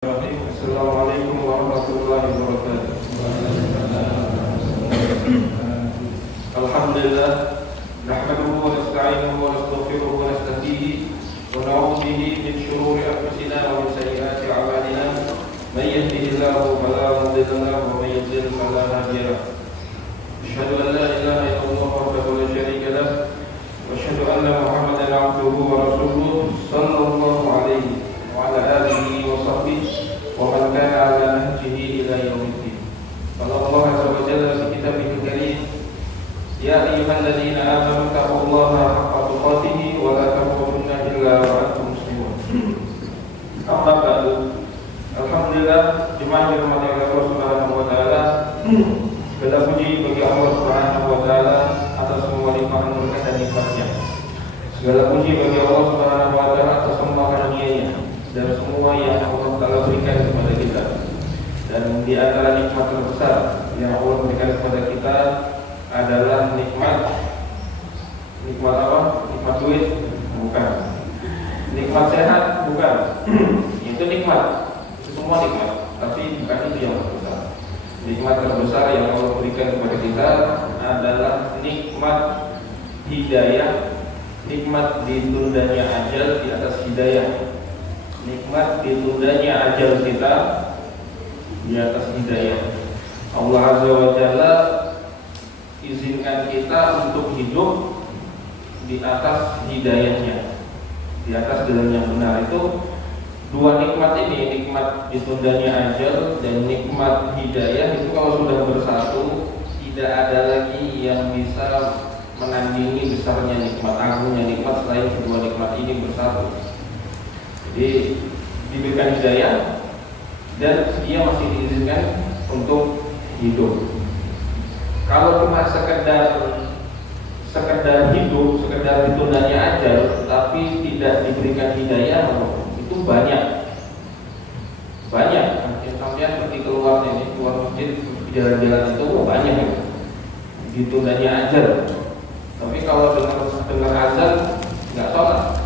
Assalamualaikum warahmatullahi wabarakatuh. Alhamdulillah, nahmaduhu wa nasta'inuhu wa nastaghfiruhu wa nastahdihi wa na'udzu bihi min shururi anfusina wa min sayyiati a'malina. Man yahdihillahu fala mudilla lahu wa man yudlil fala hadiya lahu. Asyhadu an la ilaha illallah wahdahu la syarika lahu wa asyhadu anna Muhammadan 'abduhu wa rasuluhu sallallahu alaihi wa ala alihi wa sahbihi ومن كان على نهجه إلى يوم الدين. قال الله عز وجل في كتابه الكريم: يا أيها الذين آمنوا اتقوا الله حق تقاته ولا تموتن إلا وأنتم مسلمون. أما بعد, alhamdulillah, jemaah yang dirahmati Allah Subhanahu wa taala, segala puji bagi Allah Subhanahu wa taala atas semua limpahan berkah dan nikmat-Nya. Segala puji bagi Allah Subhanahu wa taala atas semua karunia-Nya dan semua yang Allah Ta'ala berikan kepada kita. Dan di antara nikmat terbesar yang Allah berikan kepada kita adalah nikmat apa? Nikmat duit? Bukan. Nikmat sehat? Bukan. Itu nikmat, itu semua nikmat, tapi bukan itu yang terbesar. Nikmat terbesar yang Allah berikan kepada kita adalah nikmat hidayah, nikmat ditundanya ajal di atas hidayah, nikmat ditundanya ajal kita di atas hidayah. Allah Azza wa Jalla izinkan kita untuk hidup di atas hidayahnya, di atas jalan yang benar. Itu dua nikmat ini, nikmat ditundanya ajal dan nikmat hidayah, itu kalau sudah bersatu tidak ada lagi yang bisa menandingi besarnya nikmat, agungnya nikmat selain kedua nikmat ini bersatu. Jadi diberikan hidayah dan dia masih diizinkan untuk hidup. Kalau cuma sekedar hidup, sekedar ditundanya ajal, tapi tidak diberikan hidayah, itu banyak. Sampai pergi keluar masjid, di jalan-jalan itu banyak ya, ditundanya ajal. Tapi kalau dengar azan nggak sholat.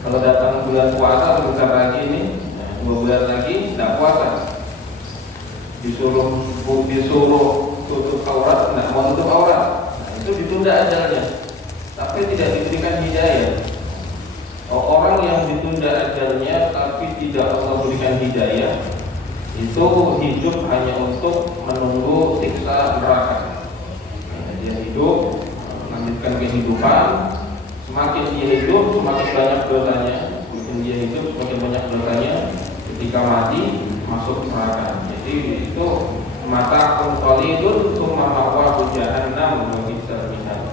Kalau datang bulan puasa sebentar lagi ini, 2 bulan lagi tidak puasa, disuruh tutup aurat, tidak mau tutup aurat, itu ditunda ajalnya, tapi tidak diberikan hidayah. Orang yang ditunda ajalnya tapi tidak Allah berikan hidayah, itu hidup hanya untuk menunggu siksa neraka. Dia hidup melanjutkan kehidupan. Semakin dia hidup, semakin banyak dosanya. Semakin dia hidup, semakin banyak dosanya. Ketika mati, masuk neraka. Jadi itu mata qalilun tsumma ma'wahu jahannam wa bi'sal mihad.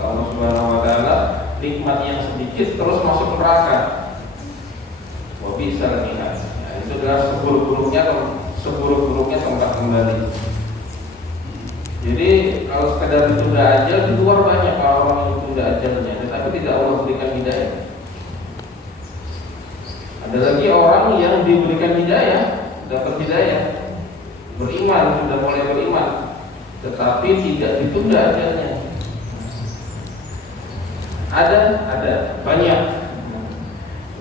Allah Subhanahu wa taala, nikmat yang sedikit terus masuk neraka. Wa bi'sal mihad. Nah, itu adalah seburuk-buruknya tempat kembali. Jadi kalau sekadar ditunda ajal, di luar banyak orang yang ditunda ajalnya, tetapi tidak Allah berikan hidayah. Ada lagi orang yang diberikan hidayah, dapat hidayah, beriman, sudah mulai beriman, tetapi tidak ditunda ajalnya. Ada banyak,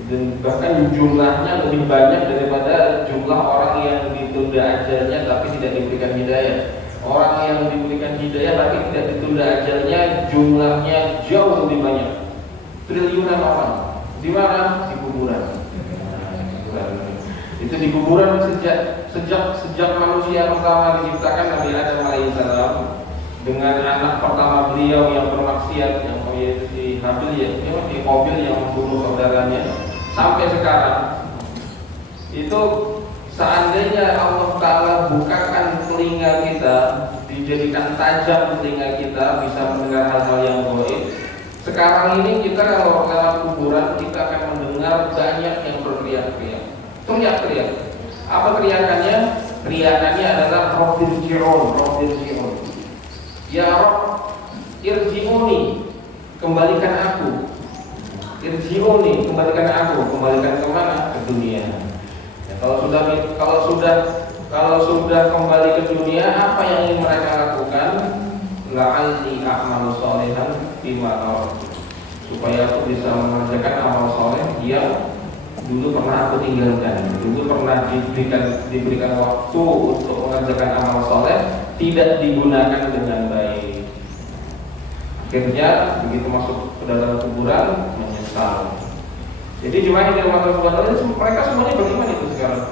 dan bahkan jumlahnya lebih banyak daripada jumlah orang yang ditunda ajalnya tapi tidak diberikan hidayah. Orang yang diberikan hidayah tapi tidak ditunda ajalnya jumlahnya jauh lebih banyak, triliunan orang. Di mana? Di kuburan. Itu di kuburan sejak manusia pertama diciptakan, Nabi Adam alaihissalam dengan anak pertama beliau yang bermaksiat, yang yaitu si Habil, si Qabil yang membunuh saudaranya, sampai sekarang itu. Seandainya Allah Ta'ala bukakan telinga kita, dijadikan tajam telinga kita, bisa mendengar hal-hal yang gaib. Sekarang ini kita kalau lewat kuburan, kita akan mendengar banyak yang berteriak-teriak. Teriak-teriak. Apa teriakannya? Teriakannya adalah Rabbil Ya Rabb, irji'uni, kembalikan aku. Irji'uni, kembalikan aku. Kembalikan kemana? Ke dunia. Kalau sudah kembali ke dunia, apa yang ingin mereka lakukan? La'alli a'malu sholihan bima taraktu, supaya aku bisa mengerjakan amal soleh yang dulu pernah aku tinggalkan, dulu pernah diberikan waktu untuk mengerjakan amal soleh, tidak digunakan dengan baik. Akhirnya begitu masuk ke dalam kuburan menyesal. Jadi jemaah yang dirahmati Allah, mereka semuanya beriman itu sekarang.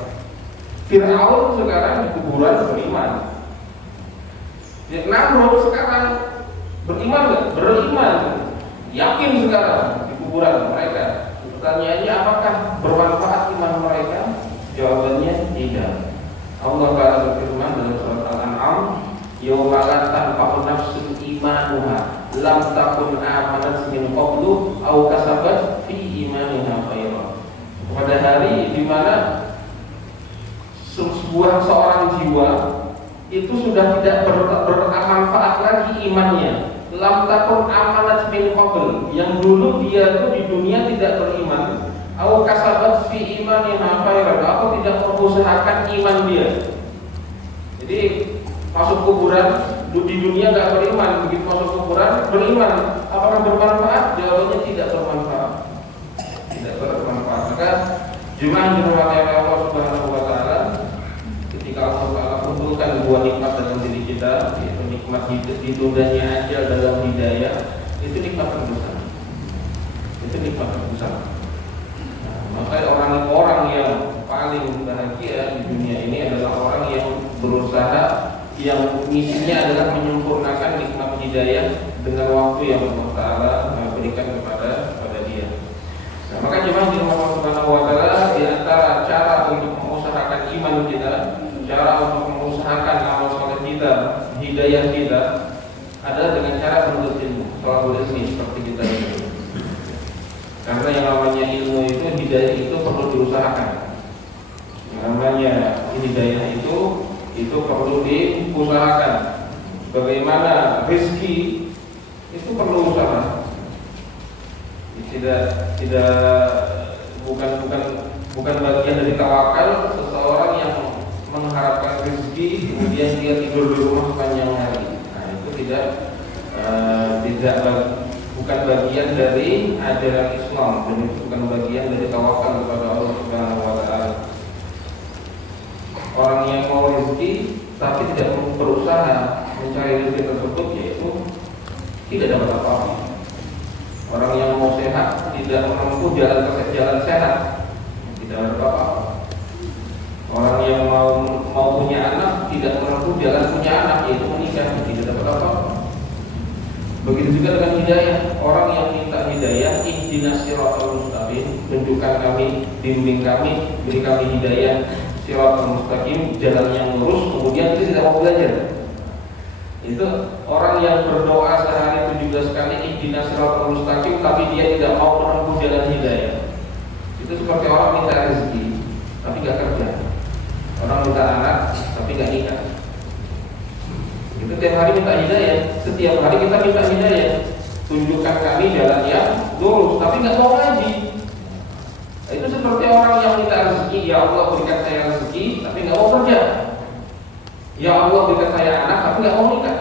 Fir'aun sekarang di kuburan beriman. Namrud sekarang beriman nggak? Beriman, yakin sekarang di kuburan mereka. Pertanyaannya, apakah bermanfaat iman mereka? Jawabannya tidak. Allah Ta'ala berfirman dalam surat Al-An'am, "Yauma la tanfa'u nafsun imanuha lam takun amanat min qablu aw kasabat fi imaniha khairan." Pada hari di mana seorang jiwa itu sudah tidak bermanfaat lagi imannya. Lam takun amanat min qabl, yang dulu dia itu di dunia tidak beriman, au kasabat fi imaniha khairan, aku tidak mengusahakan iman dia. Jadi masuk kuburan di dunia nggak beriman, begitu masuk kuburan beriman. Apakah bermanfaat? Jawabannya tidak bermanfaat. Tidak bermanfaat. Maka jemaah yang dirahmati Allah Subhanahu wa taala, ketika Allah Ta'ala kumpulkan dua nikmat dalam diri kita, yaitu nikmat ditundanya ajal dalam hidayah, itu nikmat terbesar. Itu nikmat terbesar. Nah, maka orang yang paling bahagia di dunia ini adalah orang yang berusaha, yang misinya adalah menyempurnakan nikmat hidayah dengan waktu yang Allah Ta'ala berikan kepada dia. Nah, maka jemaah di rumah Allah Subhanahu wa taala, di antara cara untuk mengusahakan iman kita, cara untuk mengusahakan amal soleh kita, hidayah kita, adalah dengan cara menuntut ilmu, thalabul ilmi seperti kita ini. Karena yang namanya ilmu itu, hidayah itu perlu diusahakan. Yang namanya hidayah itu perlu diusahakan. Bagaimana rezeki itu perlu usaha. Bukan bagian dari tawakal seseorang yang mengharapkan rezeki kemudian dia tidur di rumah sepanjang hari. Nah, itu bukan bagian dari ajaran Islam, dan itu bukan bagian dari tawakal kepada Allah Subhanahu wa taala. Orang yang mau rezeki tapi tidak berusaha mencari rezeki tersebut, yaitu tidak dapat apa-apa. Orang yang mau sehat tidak menempuh jalan sehat, tidak dapat apa-apa. Orang yang mau punya anak tidak menempuh jalan punya anak, yaitu menikah, tidak dapat apa-apa. Begitu juga dengan hidayah. Orang yang minta hidayah, ihdinas siratal mustaqim, tunjukkan kami, bimbing kami, beri kami hidayah siratal mustaqim, jalan yang lurus, kemudian dia tidak mau belajar. Itu orang yang berdoa sehari 17 kali ihdinas siratal mustaqim, tapi dia tidak mau menempuh jalan hidayah. Itu seperti orang minta rezeki tapi gak kerja, orang minta anak tapi gak nikah. Itu tiap hari minta hidayah, setiap hari kita minta hidayah, tunjukkan kami jalan yang lurus, tapi gak mau ngaji. Itu seperti orang yang minta rezeki, ya Allah berikan saya rezeki tapi gak mau kerja. Ya Allah berikan saya anak tapi gak mau nikah.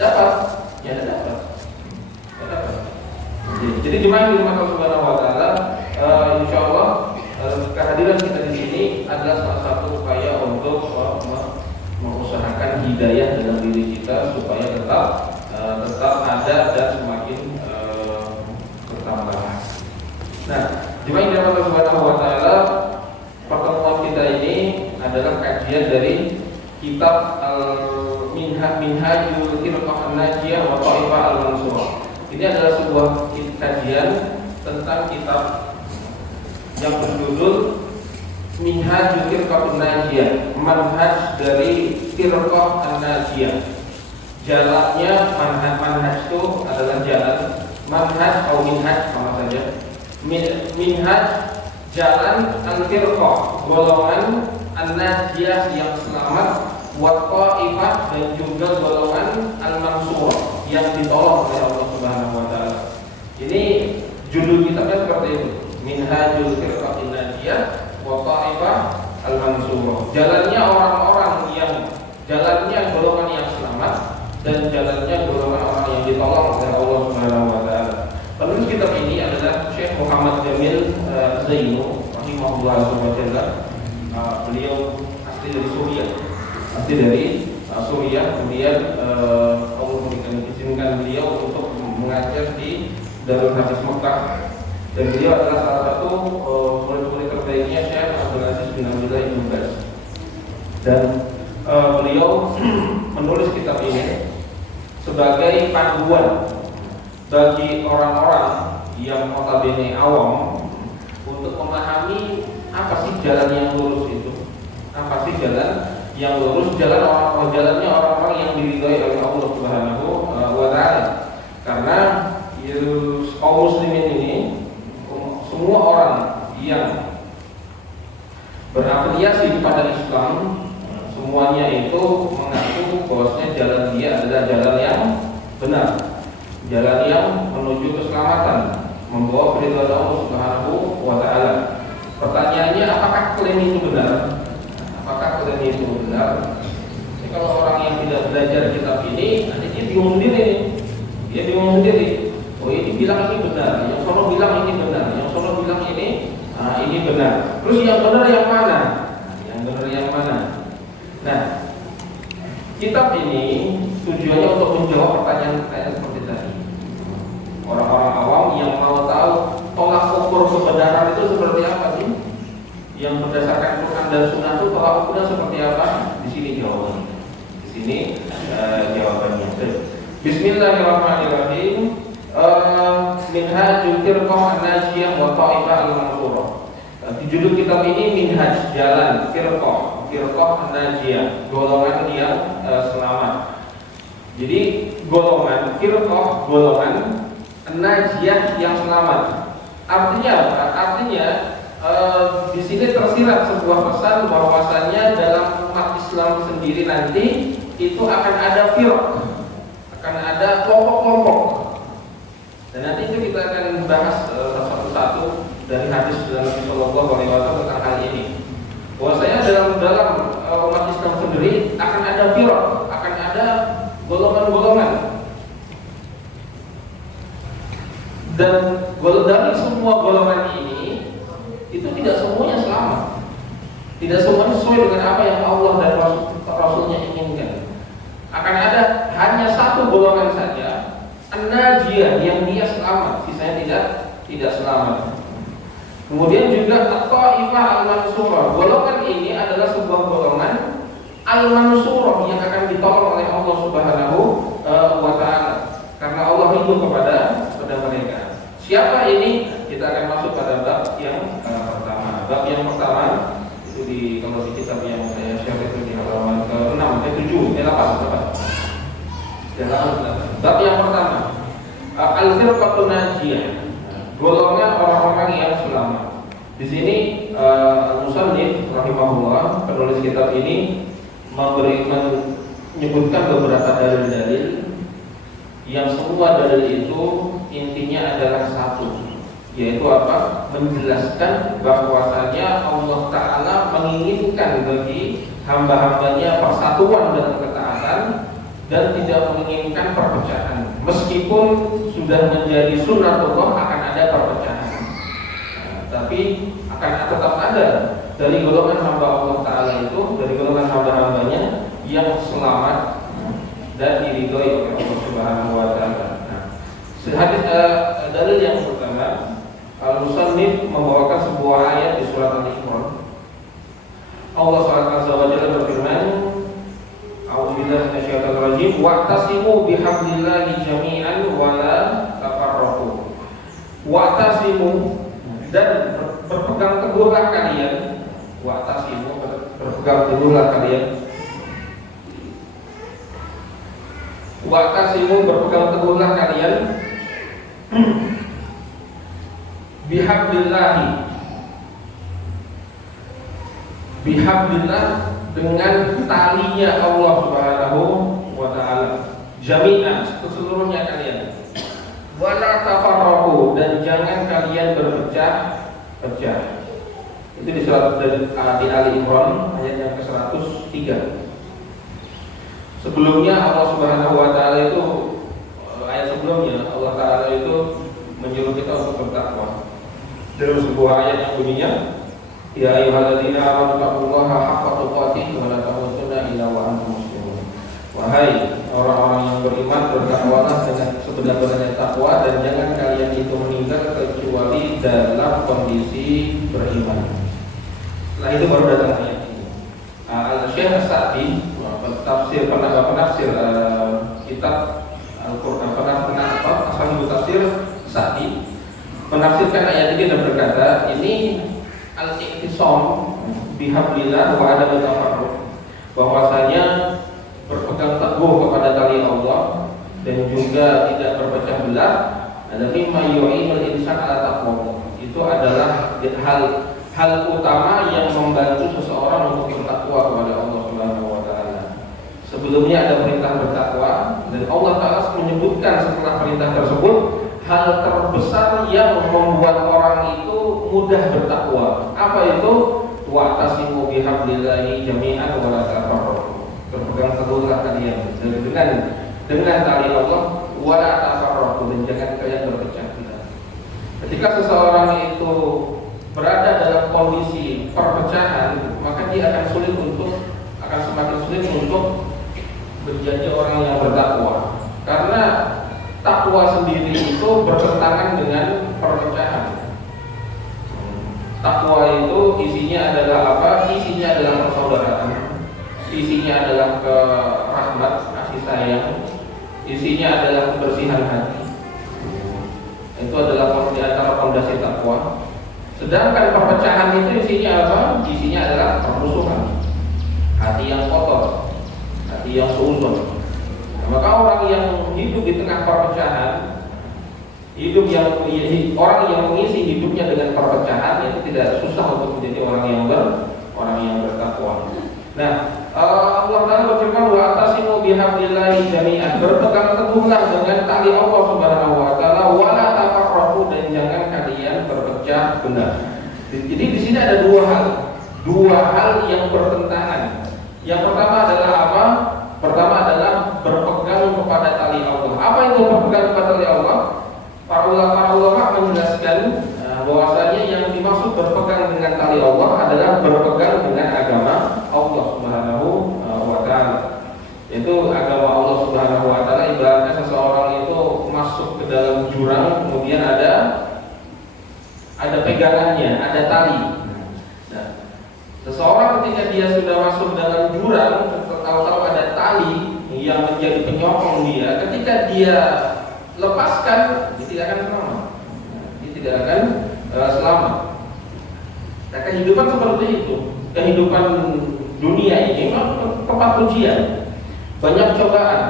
Dapat? Ya dapat. Jadi jemaah di rumah Allah Subhanahu wa taala, insyaallah kehadiran kita di sini adalah salah satu upaya untuk mengusahakan hidayah dalam diri kita supaya tetap ada dan semakin bertambah. Nah, jemaah di rumah Allah Subhanahu wa taala, pertemuan kita ini adalah kajian dari kitab Minhajul Firqah An-Najiyah wa Tha'ifah Al-Mansurah. Ini adalah sebuah kajian tentang kitab yang berjudul Minhajul Firqah An-Najiyah, manhaj dari Firqah An-Najiyah. Jalannya manhaj itu adalah jalan, manhaj atau minhaj sama saja. Minhaj jalan al-firqah, golongan an-najiyah yang selamat, wa ta'ifah, dan juga golongan al-mansurah yang ditolong oleh Allah Subhanahu wa taala. Ini judul kitabnya seperti itu, Minhajul Firqatin Najiyah wa ta'ifah al-mansurah. Jalannya orang-orang yang golongan yang selamat dan jalannya golongan orang yang ditolong oleh Allah Subhanahu wa taala. Penulis kitab ini adalah Syekh Muhammad Jamil Az-Zainu rahimahullah subhanahu. Beliau asli dari Suriah. Kemudian Allah mengizinkan beliau untuk mengajar di Darul Hadis Mekah, dan beliau adalah salah satu murid-murid terbaiknya Syekh Abdul Aziz bin Abdullah Ibn Baz. Dan beliau menulis kitab ini sebagai panduan bagi orang-orang yang notabene awam untuk memahami apa sih jalan yang lurus itu, apa sih jalan yang lurus, jalannya orang-orang yang diridhoi oleh Allah Subhanahu wa Ta'ala. Karena kaum muslimin ini, semua orang yang berafiliasi kepada Islam, semuanya itu mengaku bahwasanya jalan dia adalah jalan yang benar, jalan yang menuju keselamatan, membawa keridhaan Allah Subhanahu wa Ta'ala. Pertanyaannya, apakah klaim itu benar? Apakah klaim itu benar? Jadi kalau orang yang tidak belajar kitab ini, nanti dia bingung sendiri. Oh, ini bilang ini benar, yang sono bilang ini benar, yang sono bilang ini benar. Terus yang benar yang mana? Nah, kitab ini tujuannya untuk menjawab pertanyaan-pertanyaan seperti tadi. Orang-orang awam yang mau tahu tolak ukur kebenaran itu seperti apa sih? Yang berdasarkan Quran dan Sunnah itu tolak ukurnya seperti apa? Di sini jawabannya. Jawabannya. Bismillahirrahmanirrahim. Minhajul Firqah An-Najiyah wa Ta'ifah Al-Mansurah. Judul kitab ini Minhaj, jalan Firqah An-Najiyah, golongan yang selamat. Jadi golongan Firqah, golongan An-Najiyah yang selamat. Artinya apa? Artinya di sini tersirat sebuah pesan bahwasannya dalam umat Islam sendiri nanti itu akan ada firq, akan ada kelompok-kelompok. Dan nanti itu kita akan bahas satu-satu dari hadis Nabi Sallallahu Alaihi Wasallam tentang hal ini. Bahwasanya dalam umat Islam sendiri akan ada firq, akan ada golongan-golongan. Dan dari semua golongan ini itu tidak semuanya selamat, tidak semuanya sesuai dengan apa yang Allah dan Rasulnya inginkan. Akan ada hanya satu golongan saja, An-Najiyah, yang dia selamat, sisanya tidak selamat. Kemudian juga At-Ta'ifah Al-Mansurah, golongan ini adalah sebuah golongan Al-Mansurah yang akan ditolong oleh Allah Subhanahu wa Ta'ala, karena Allah ridho kepada mereka. Siapa ini? Kita akan masuk pada bab yang pertama. Bab yang pertama itu kalau di kitab yang saya share itu di halaman ke-6, ke-8. Bab yang pertama, Al-Firqatun Najiyah, golongan orang-orang yang selamat. Di sini Musannif rahimahullah, penulis kitab ini menyebutkan beberapa dalil-dalil yang semua dalil itu intinya adalah satu, yaitu apa? Menjelaskan bahwasanya Allah Ta'ala menginginkan bagi hamba-hambanya persatuan dan ketaatan, dan tidak menginginkan perpecahan. Meskipun sudah menjadi sunnatullah akan ada perpecahan, tapi akan tetap ada dari golongan hamba Allah Ta'ala itu, dari golongan hamba-hambanya yang selamat dan diridhoi oleh Allah Subhanahu wa Ta'ala. Hadis dalil yang pertama, Al-Musannif membawakan sebuah ayat di surat Al-Imran. Allah Subhanahu wa Ta'ala berfirman, A'udzubillahi minasyaitonir rajim, wa'tasimu bihablillahi jami'an wa la tafarraqu. Wa'tasimu, dan berpegang teguhlah kalian. Wa'tasimu, berpegang teguhlah kalian. Wa'tasimu, berpegang teguhlah kalian bihablillah, dengan talinya Allah Subhanahu wa Ta'ala, jami'an, keseluruhnya kalian. Wala tafarraqu, dan jangan kalian berpecah-pecah. Itu di surat di Ali Imran ayat yang ke-103. Sebelumnya Allah Subhanahu wa Ta'ala itu, ayat sebelumnya Allah Ta'ala itu menyuruh kita untuk bertakwa. dalam sebuah ayat yang bunyinya, ya ayyuhalladzina amanu taqullaha haqqa tuqatih wa la tamutunna illa wa antum muslimun. Wahai orang-orang yang beriman, bertakwalah dengan sebenar-benarnya takwa dan jangan kalian itu meninggal kecuali dalam kondisi beriman. Setelah itu baru datang ayat ini. Al-Syekh As-Sa'di, penafsir kitab Al-Quran, Asal Tafsir Sa'di, menafsirkan ayat ini dan berkata, ini al-i'tisam bihablillah wa adam tafarruq, bahwasanya berpegang teguh kepada tali Allah dan juga tidak berpecah belah adalah mimma yu'inul insan ala taqwa. Itu adalah hal utama yang membantu seseorang untuk bertakwa kepada Allah Subhanahu wa taala. Sebelumnya ada perintah bertakwa dan Allah Taala menyebutkan setelah perintah tersebut hal terbesar yang membuat orang itu mudah bertakwa. Apa itu? Wa'tasimu bihablillahi jami'an wa la tafarraqu. Berpegang teguhlah kalian dengan tali Allah wa la tafarraqu, dan jangan kalian berpecah belah. Ketika seseorang itu berada dalam kondisi perpecahan, maka dia akan semakin sulit untuk menjadi orang yang bertakwa. Karena takwa sendiri itu bertentangan dengan perpecahan. Takwa itu isinya adalah apa? Isinya adalah persaudaraan, isinya adalah rahmat, kasih sayang, isinya adalah kebersihan hati. Itu adalah di antara fondasi takwa. Sedangkan perpecahan itu isinya apa? Isinya adalah permusuhan, hati yang kotor, hati yang suuzon. Maka orang yang hidup di tengah perpecahan, orang yang mengisi hidupnya dengan perpecahan, itu tidak susah untuk menjadi orang yang bertakwa. Nah, Allah Taala berfirman, wa atasimu bihablillahi jami'an, berpegang teguhlah dengan tali Allah Subhanahu wa taala, wa la tafarraqu, dan jangan kalian berpecah belah. Jadi di sini ada dua hal yang bertentangan. Yang pertama adalah apa? Pertama adalah berpegang kepada tali Allah. Apa itu berpegang kepada tali Allah? Para ulama menjelaskan bahwasanya yang dimaksud berpegang dengan tali Allah adalah berpegang dengan agama Allah Subhanahu wa taala. Itu agama Allah Subhanahu wa taala ibaratnya seseorang itu masuk ke dalam jurang, kemudian ada pegangannya, ada tali. Nah, seseorang ketika dia sudah masuk dalam jurang, tahu-tahu ada tali yang menjadi penyokong dia, ketika dia lepaskan, dia tidak akan selamat. Dia tidak akan selamat. Nah, kehidupan seperti itu, kehidupan dunia ini tempat ujian, banyak cobaan.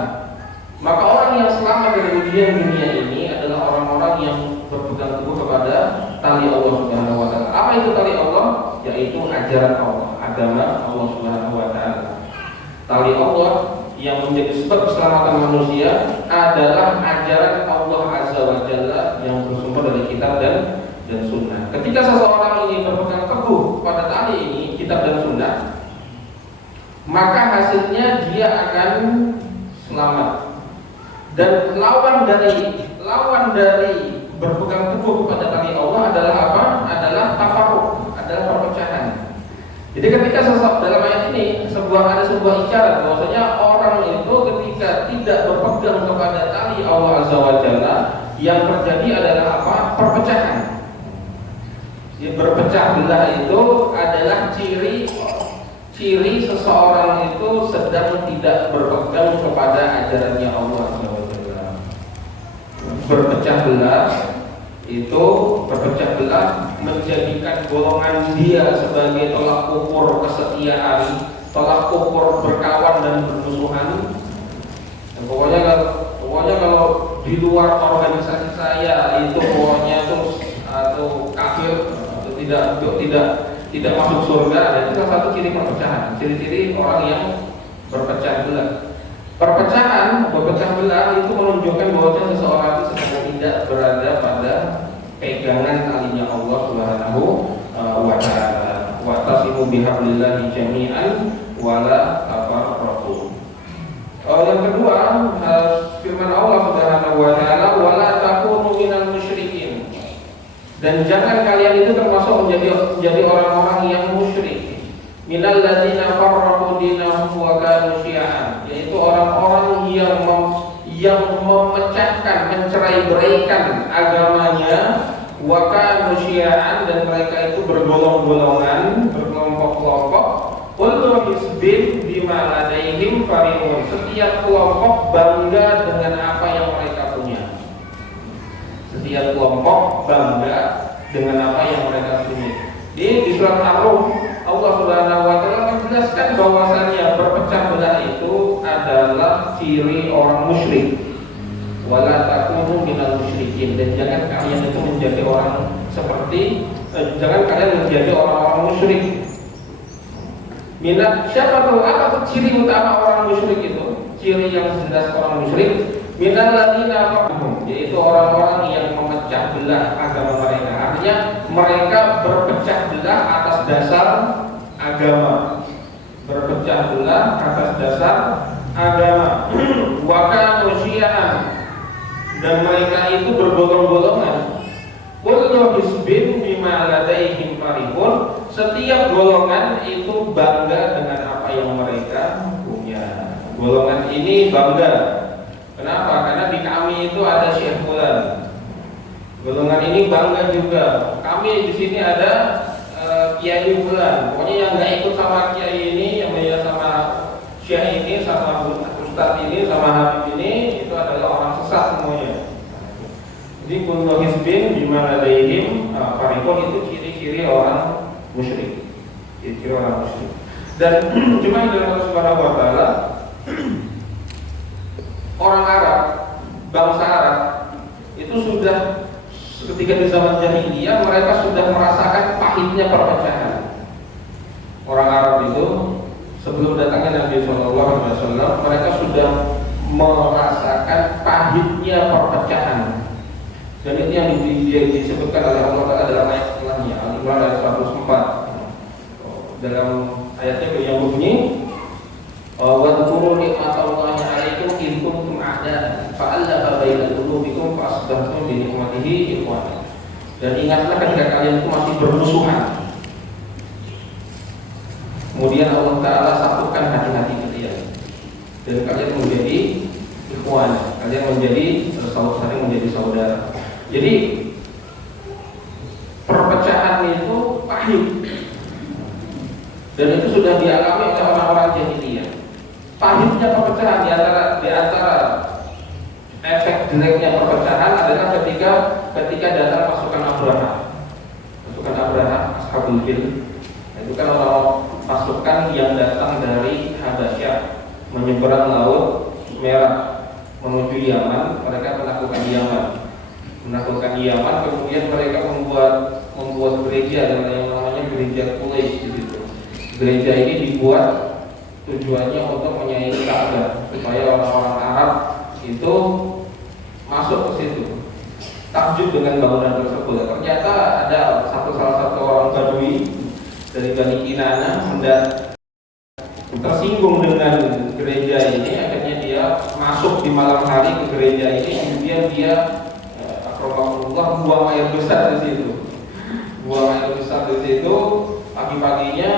Maka orang yang selamat dari ujian dunia ini adalah orang-orang yang berpegang teguh kepada tali Allah Subhanahu wa taala. Apa itu tali Allah? Yaitu ajaran Allah, agama Allah Subhanahu wa taala. Tali Allah yang menjadi sebab keselamatan manusia adalah ajaran Allah Azza wa Jalla yang bersumber dari kitab dan sunnah. Ketika seseorang ini berpegang teguh pada tali ini, kitab dan sunnah, maka hasilnya dia akan selamat. Dan lawan dari berpegang teguh kepada tali Allah adalah apa? Adalah tafarruq, adalah perpecahan. Jadi ketika dalam ayat ini ada sebuah isyarat bahwasanya orang itu ketika tidak berpegang kepada tali Allah Azza wa Jalla, yang terjadi adalah apa? Perpecahan. Ya, berpecah belah itu adalah ciri seseorang itu sedang tidak berpegang kepada ajarannya Allah Azza wa Jalla. Berpecah belah menjadikan golongan dia sebagai tolak ukur kesetiaan, tolak ukur berkawan dan bermusuhan. Dan pokoknya kalau di luar organisasi saya itu pokoknya terus atau kafir atau tidak masuk surga, dan itu salah satu ciri perpecahan, ciri-ciri orang yang berpecah belah. Berpecah belah itu menunjukkan bahwa seseorang itu sedang tidak berada pada pegangan talinya Allah Subhanahu wa taala. Wa tasimu bihablillahi jami'an wa la tafarraqu. Yang kedua, firman Allah Subhanahu wa taala, wa la takunu minal musyrikin. Dan jangan kalian itu termasuk menjadi orang-orang yang musyrik. Minal ladzina farraqu dinahum wa kanu syi'an, yaitu orang-orang yang memecahkan, mencerai-beraikan agamanya, wa kanu syi'an, dan mereka itu bergolong-golongan, berkelompok-kelompok. Kullu hizbin bima ladaihim farihun, setiap kelompok bangga dengan apa yang mereka punya. Setiap kelompok bangga dengan apa yang mereka punya. Di surat Ar-Rum, Allah Subhanahu wa taala menjelaskan bahwasanya berpecah belah itu adalah ciri orang musyrik. Wala takunu minal musyrikin, dan jangan kalian itu menjadi orang seperti jangan kalian menjadi orang-orang musyrik. Minat siapa tuh? Apa tuh ciri utama orang musyrik itu? Ciri yang jelas orang musyrik, minal ladzina farraqu, yaitu orang-orang yang memecah belah agama mereka. Artinya mereka berpecah belah atas dasar agama. Berpecah belah atas dasar agama. Wa kanu syi'an, dan mereka itu bergolong-golongan. Kullu hizbin bima ladaihim farihun, setiap golongan itu bangga dengan apa yang mereka punya. Golongan ini bangga. Kenapa? Karena di kami itu ada Syekh Fulan. Golongan ini bangga juga. Kami di sini ada Kiai Fulan. Pokoknya yang nggak ikut sama Kiai ini, yang beda sama Syekh ini, sama Ustadz ini, sama Habib ini, itu adalah orang sesat semuanya. Jadi kullu hizbin bima ladaihim farihun, itu ciri-ciri orang musyrik. Ciri-ciri orang musyrik. Dan cuma dalam Allah Subhanahu wa taala, orang Arab, bangsa Arab itu sudah ketika di zaman jahiliyah mereka sudah merasakan pahitnya perpecahan. Orang Arab itu sebelum datangnya Nabi SAW, mereka sudah merasakan pahitnya perpecahan. Dan itu yang disebutkan oleh Allah Taala dalam ayat setelahnya, Al-Imran ayat 104. Dalam ayatnya yang bunyi, wa dzkuru ni'matallahi 'alaikum id kuntum a'da'an fa'alafa baina qulubikum fa'asbahtum bi ni'matihi ikhwana. Dan ingatlah ketika kalian itu masih bermusuhan, kemudian Allah Taala satukan hati-hati kalian dan kalian menjadi ikhwan, kalian menjadi saling menjadi saudara. Jadi perpecahan itu pahit, dan itu sudah dialami oleh orang-orang jahiliyah. Pahitnya perpecahan di antara efek jeleknya perpecahan adalah ketika datang pasukan Abraha, Ashabul Fil. Itu kan orang pasukan yang datang dari Habasyah menyeberang Laut Merah menuju Yaman. Mereka menaklukkan Yaman, kemudian mereka membuat gereja dan yang namanya gereja Quraisy di situ. Gereja ini dibuat tujuannya untuk menyaingi Ka'bah, supaya orang-orang Arab itu masuk ke situ. Takjub dengan bangunan tersebut. Ternyata ada salah satu orang Badui dari Bani Kinana tersinggung dengan gereja ini. Akhirnya dia masuk di malam hari ke gereja ini, kemudian dia buang air besar di situ. Pagi-paginya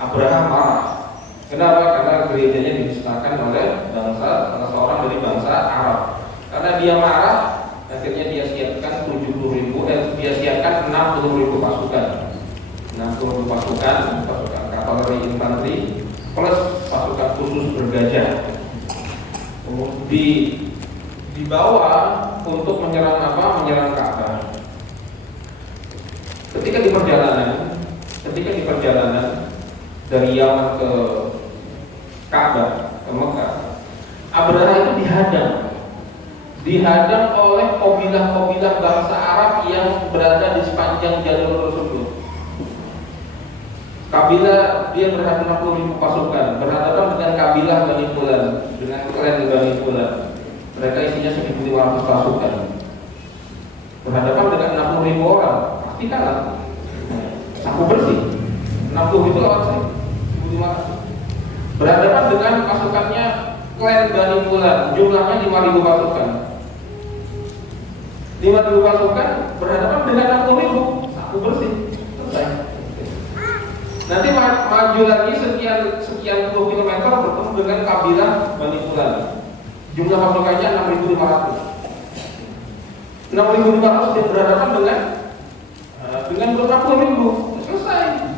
Abraham marah. Kenapa? Karena gerejanya dimusnahkan oleh salah seorang dari bangsa Arab. Karena dia marah, akhirnya dia siapkan 60.000 pasukan. 60.000 pasukan kavaleri infanteri plus pasukan khusus bergajah dibawa untuk menyerang Ka'bah. Ketika di perjalanan dari Yaman ke Ka'bah, ke Mekah, Abraha itu dihadang oleh kabilah-kabilah bangsa Arab yang berada di sepanjang jalur tersebut. Kabilah dia berhadapan 60.000 pasukan, berhadapan dengan kabilah Bani Fulan, dengan klan Bani Fulan. Mereka isinya 1.500 pasukan. Berhadapan dengan 60.000 orang, pasti kalah. Sapu bersih. 60 itu lawan 1.500. Berhadapan dengan pasukannya klan Bani Fulan, jumlahnya 5.000 pasukan. 5.000 pasukan berhadapan dengan 60.000, sapu bersih, selesai. Nanti maju lagi sekian puluh kilometer bertemu dengan kabilah Bani Fulan. Jumlah pasukannya 6.500. 6.500 dia berhadapan dengan beberapa ribu, selesai.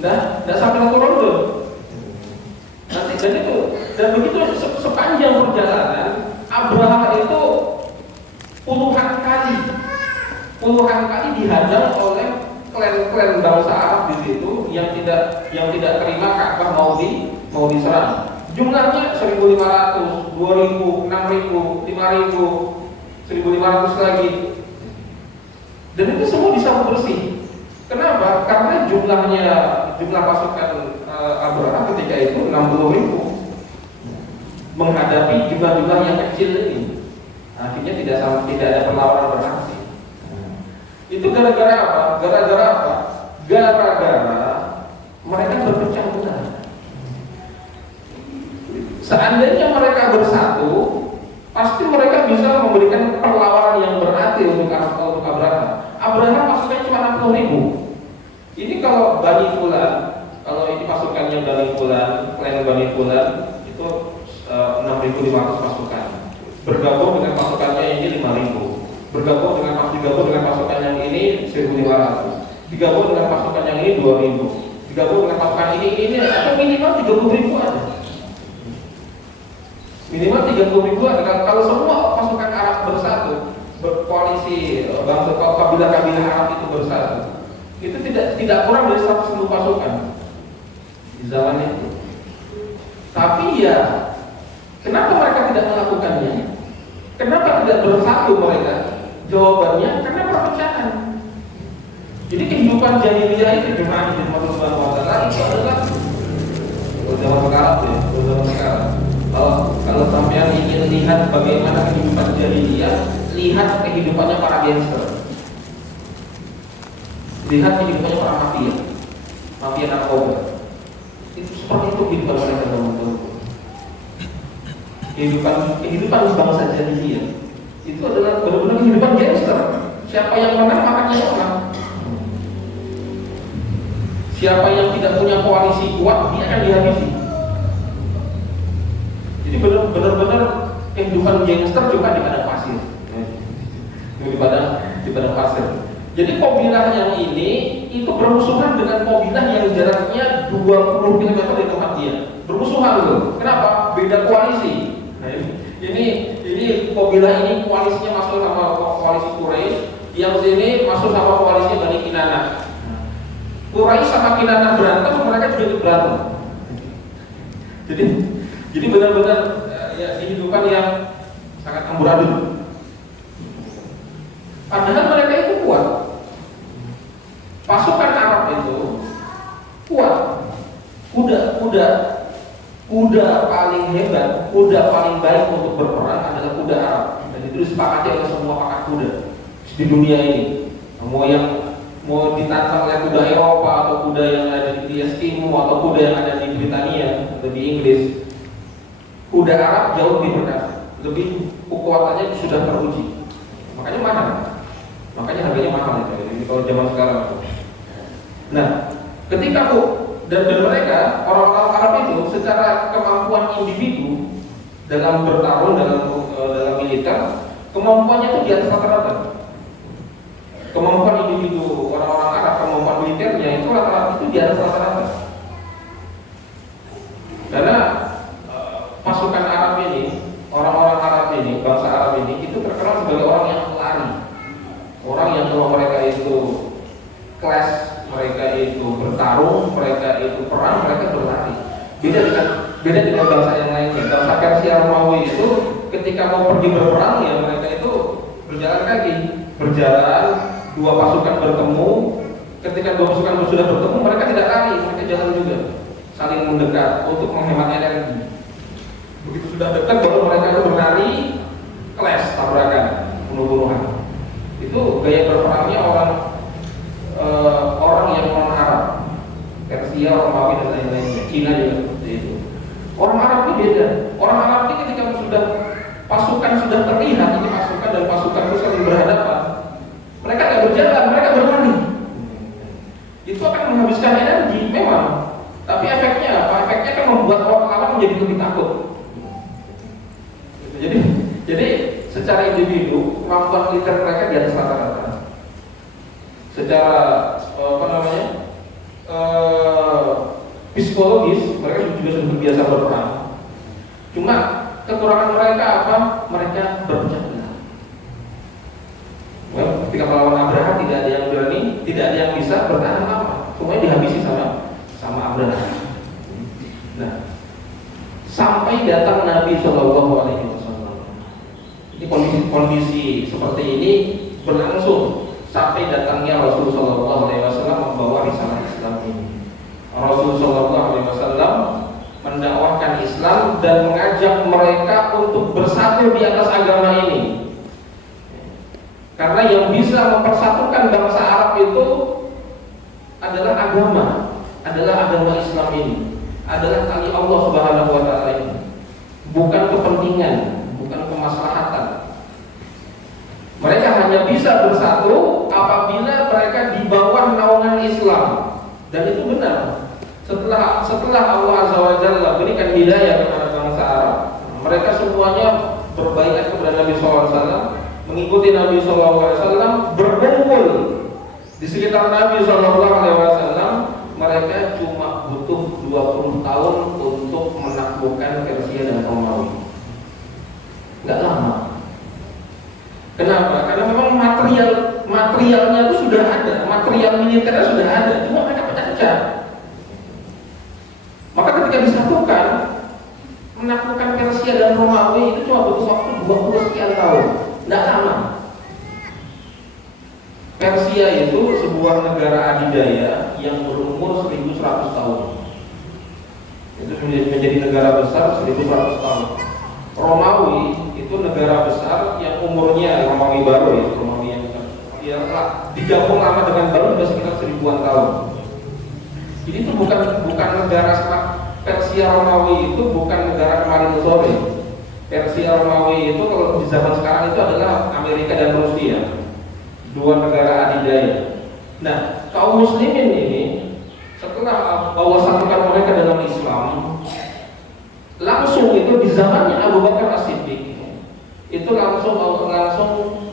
Tidak sampai satu ronde. Nanti dan begitu sepanjang perjalanan Abraha itu puluhan kali dihadang oleh klan bangsa Arab di situ yang tidak terima Ka'bah mau diserang. Jumlahnya 1.500, 2.000, 6.000, 5.000, 1.500 lagi. Dan itu semua disapu bersih. Kenapa? Karena jumlah pasukan Abraha ketika itu 60.000 menghadapi jumlah-jumlah yang kecil ini. Akhirnya tidak ada perlawanan berhasil. Itu gara-gara apa? Gara-gara mereka berpecah belah. Seandainya mereka bersatu, pasti mereka bisa memberikan perlawanan yang berarti untuk Abraha. Abraha pasukannya cuma 60.000. Ini kalau Bani Fulan, kalau ini pasukannya Bani Fulan, klan Bani Fulan itu 6.500 pasukan. Bergabung dengan pasukannya yang ini 5.000. Digabung dengan pasukan yang ini 1.500. Digabung dengan pasukan yang ini 2.000. Digabung dengan pasukan ini atau minimal 30.000 ada. Minimal 30.000 ada. Kalau semua pasukan Arab bersatu, berkoalisi, bangsa kabilah-kabilah Arab itu bersatu, itu tidak kurang dari 110 pasukan di zaman itu. Tapi ya, kenapa mereka tidak melakukannya? Kenapa tidak bersatu mereka? Jawabannya karena perpecahan. Jadi kehidupan jahiliyah itu gimana di Subhanahu wa taala itu adalah zaman sekarang ya, zaman sekarang. Kalau sampean ingin lihat bagaimana kehidupan jahiliyah, lihat kehidupannya para gangster. Lihat kehidupannya para mafia narkoba. Itu seperti itu kehidupan mereka teman-teman. Kehidupan bangsa jahiliyah itu adalah benar-benar kehidupan gangster. Siapa yang menang maka dia menang. Siapa yang tidak punya koalisi kuat dia akan dihabisi. Jadi benar-benar kehidupan gangster juga di padang pasir. Di padang pasir. Jadi kabilah yang ini itu bermusuhan dengan kabilah yang jaraknya 20 km di tempat dia. Bermusuhan loh. Kenapa? Beda koalisi. Nah, ini kabilah ini koalisinya masuk sama koalisi Quraisy, yang sini masuk sama koalisi Bani Kinana. Quraisy sama Kinana berantem, mereka juga berantem. Jadi benar-benar ya, kehidupan yang sangat amburadul. Padahal mereka itu kuat. Pasukan Arab itu kuat. Kuda paling hebat, kuda paling baik untuk berperang adalah kuda Arab. Dan itu disepakati oleh semua pakar kuda di dunia ini. Mau ditantang oleh kuda Eropa atau kuda yang ada di Eskimo atau kuda yang ada di Britania atau di Inggris, kuda Arab jauh lebih perkasa, lebih kekuatannya sudah teruji. Makanya mahal. Makanya harganya mahal itu. Jadi kalau zaman sekarang. Nah, ketika dan mereka orang-orang Arab itu secara kemampuan individu dalam bertarung dalam militer, kemampuannya itu di atas rata-rata. Kemampuan individu orang-orang Arab, kemampuan militernya itu rata-rata itu di atas rata-rata. Karena pasukan Arab ini, orang-orang Arab ini, bangsa Arab ini itu terkenal sebagai orang yang pelari. Orang yang kalau mereka itu clash, mereka itu bertarung, mereka itu perang, mereka berlari. Beda dengan bangsa yang lainnya. Bangsa Persia Romawi itu ketika mau pergi berperang ya mereka itu berjalan kaki, dua pasukan bertemu. Ketika dua pasukan sudah bertemu, mereka tidak lari, mereka jalan juga, saling mendekat untuk menghemat energi. Begitu sudah dekat baru mereka itu berlari, clash, tabrakan, bunuh-bunuhan. Itu gaya berperangnya orang yang non Arab, Persia, Romawi dan lain-lainnya, Cina juga seperti itu. Orang Arab itu beda. Orang Arab itu ketika pasukan sudah terlihat, ini pasukan dan pasukan itu saling berhadapan, mereka nggak menghabiskan energi memang, tapi efeknya apa? Efeknya kan membuat orang awam menjadi lebih takut. Jadi secara individu kemampuan militer mereka di atas rata-rata. Secara psikologis mereka juga sudah terbiasa berperang. Cuma kekurangan mereka apa? Mereka berjaga. Ketika melawan Abraha tidak ada yang berani, tidak ada yang bisa bertahan lama. Semuanya dihabisi sama Abraha. Nah, sampai datang Nabi Shallallahu Alaihi Wasallam. Ini kondisi seperti ini berlangsung sampai datangnya Rasul Shallallahu Alaihi Wasallam membawa risalah Islam ini. Rasul Shallallahu Alaihi Wasallam mendakwahkan Islam dan mengajak mereka untuk bersatu di atas agama ini. Karena yang bisa mempersatukan bangsa Arab itu adalah agama Islam ini, adalah tali Allah Subhanahu wa taala ini. Bukan kepentingan, bukan kemaslahatan. Mereka hanya bisa bersatu apabila mereka di bawah naungan Islam. Dan itu benar. Setelah Allah Azza wa Jalla berikan hidayah kepada bangsa Arab, mereka semuanya berbaikat kepada Nabi SAW, mengikuti Nabi SAW, berkumpul di sekitar Nabi SAW. Mereka cuma butuh 20 tahun untuk menaklukkan Persia dan Romawi. Nggak lama. Kenapa? Karena memang materialnya itu sudah ada, material militernya sudah ada, cuma mereka pecah-pecah. Maka ketika disatukan, menaklukkan Persia dan Romawi itu cuma butuh waktu 20 sekian tahun. Tidak lama. Persia itu sebuah negara adidaya yang berumur 1100 tahun. Itu menjadi negara besar 1100 tahun. Romawi itu negara besar yang umurnya Romawi baru ya, Romawi yang digabung lama dengan baru sudah sekitar 1000-an tahun. Jadi itu bukan negara Persia Romawi itu bukan negara kemarin sore. Persia Romawi itu kalau di zaman sekarang itu adalah Amerika dan Rusia, dua negara adidaya. Nah, kaum muslimin ini setelah Allah satukan mereka dalam Islam, langsung itu di zamannya Abu Bakar As-Siddiq itu langsung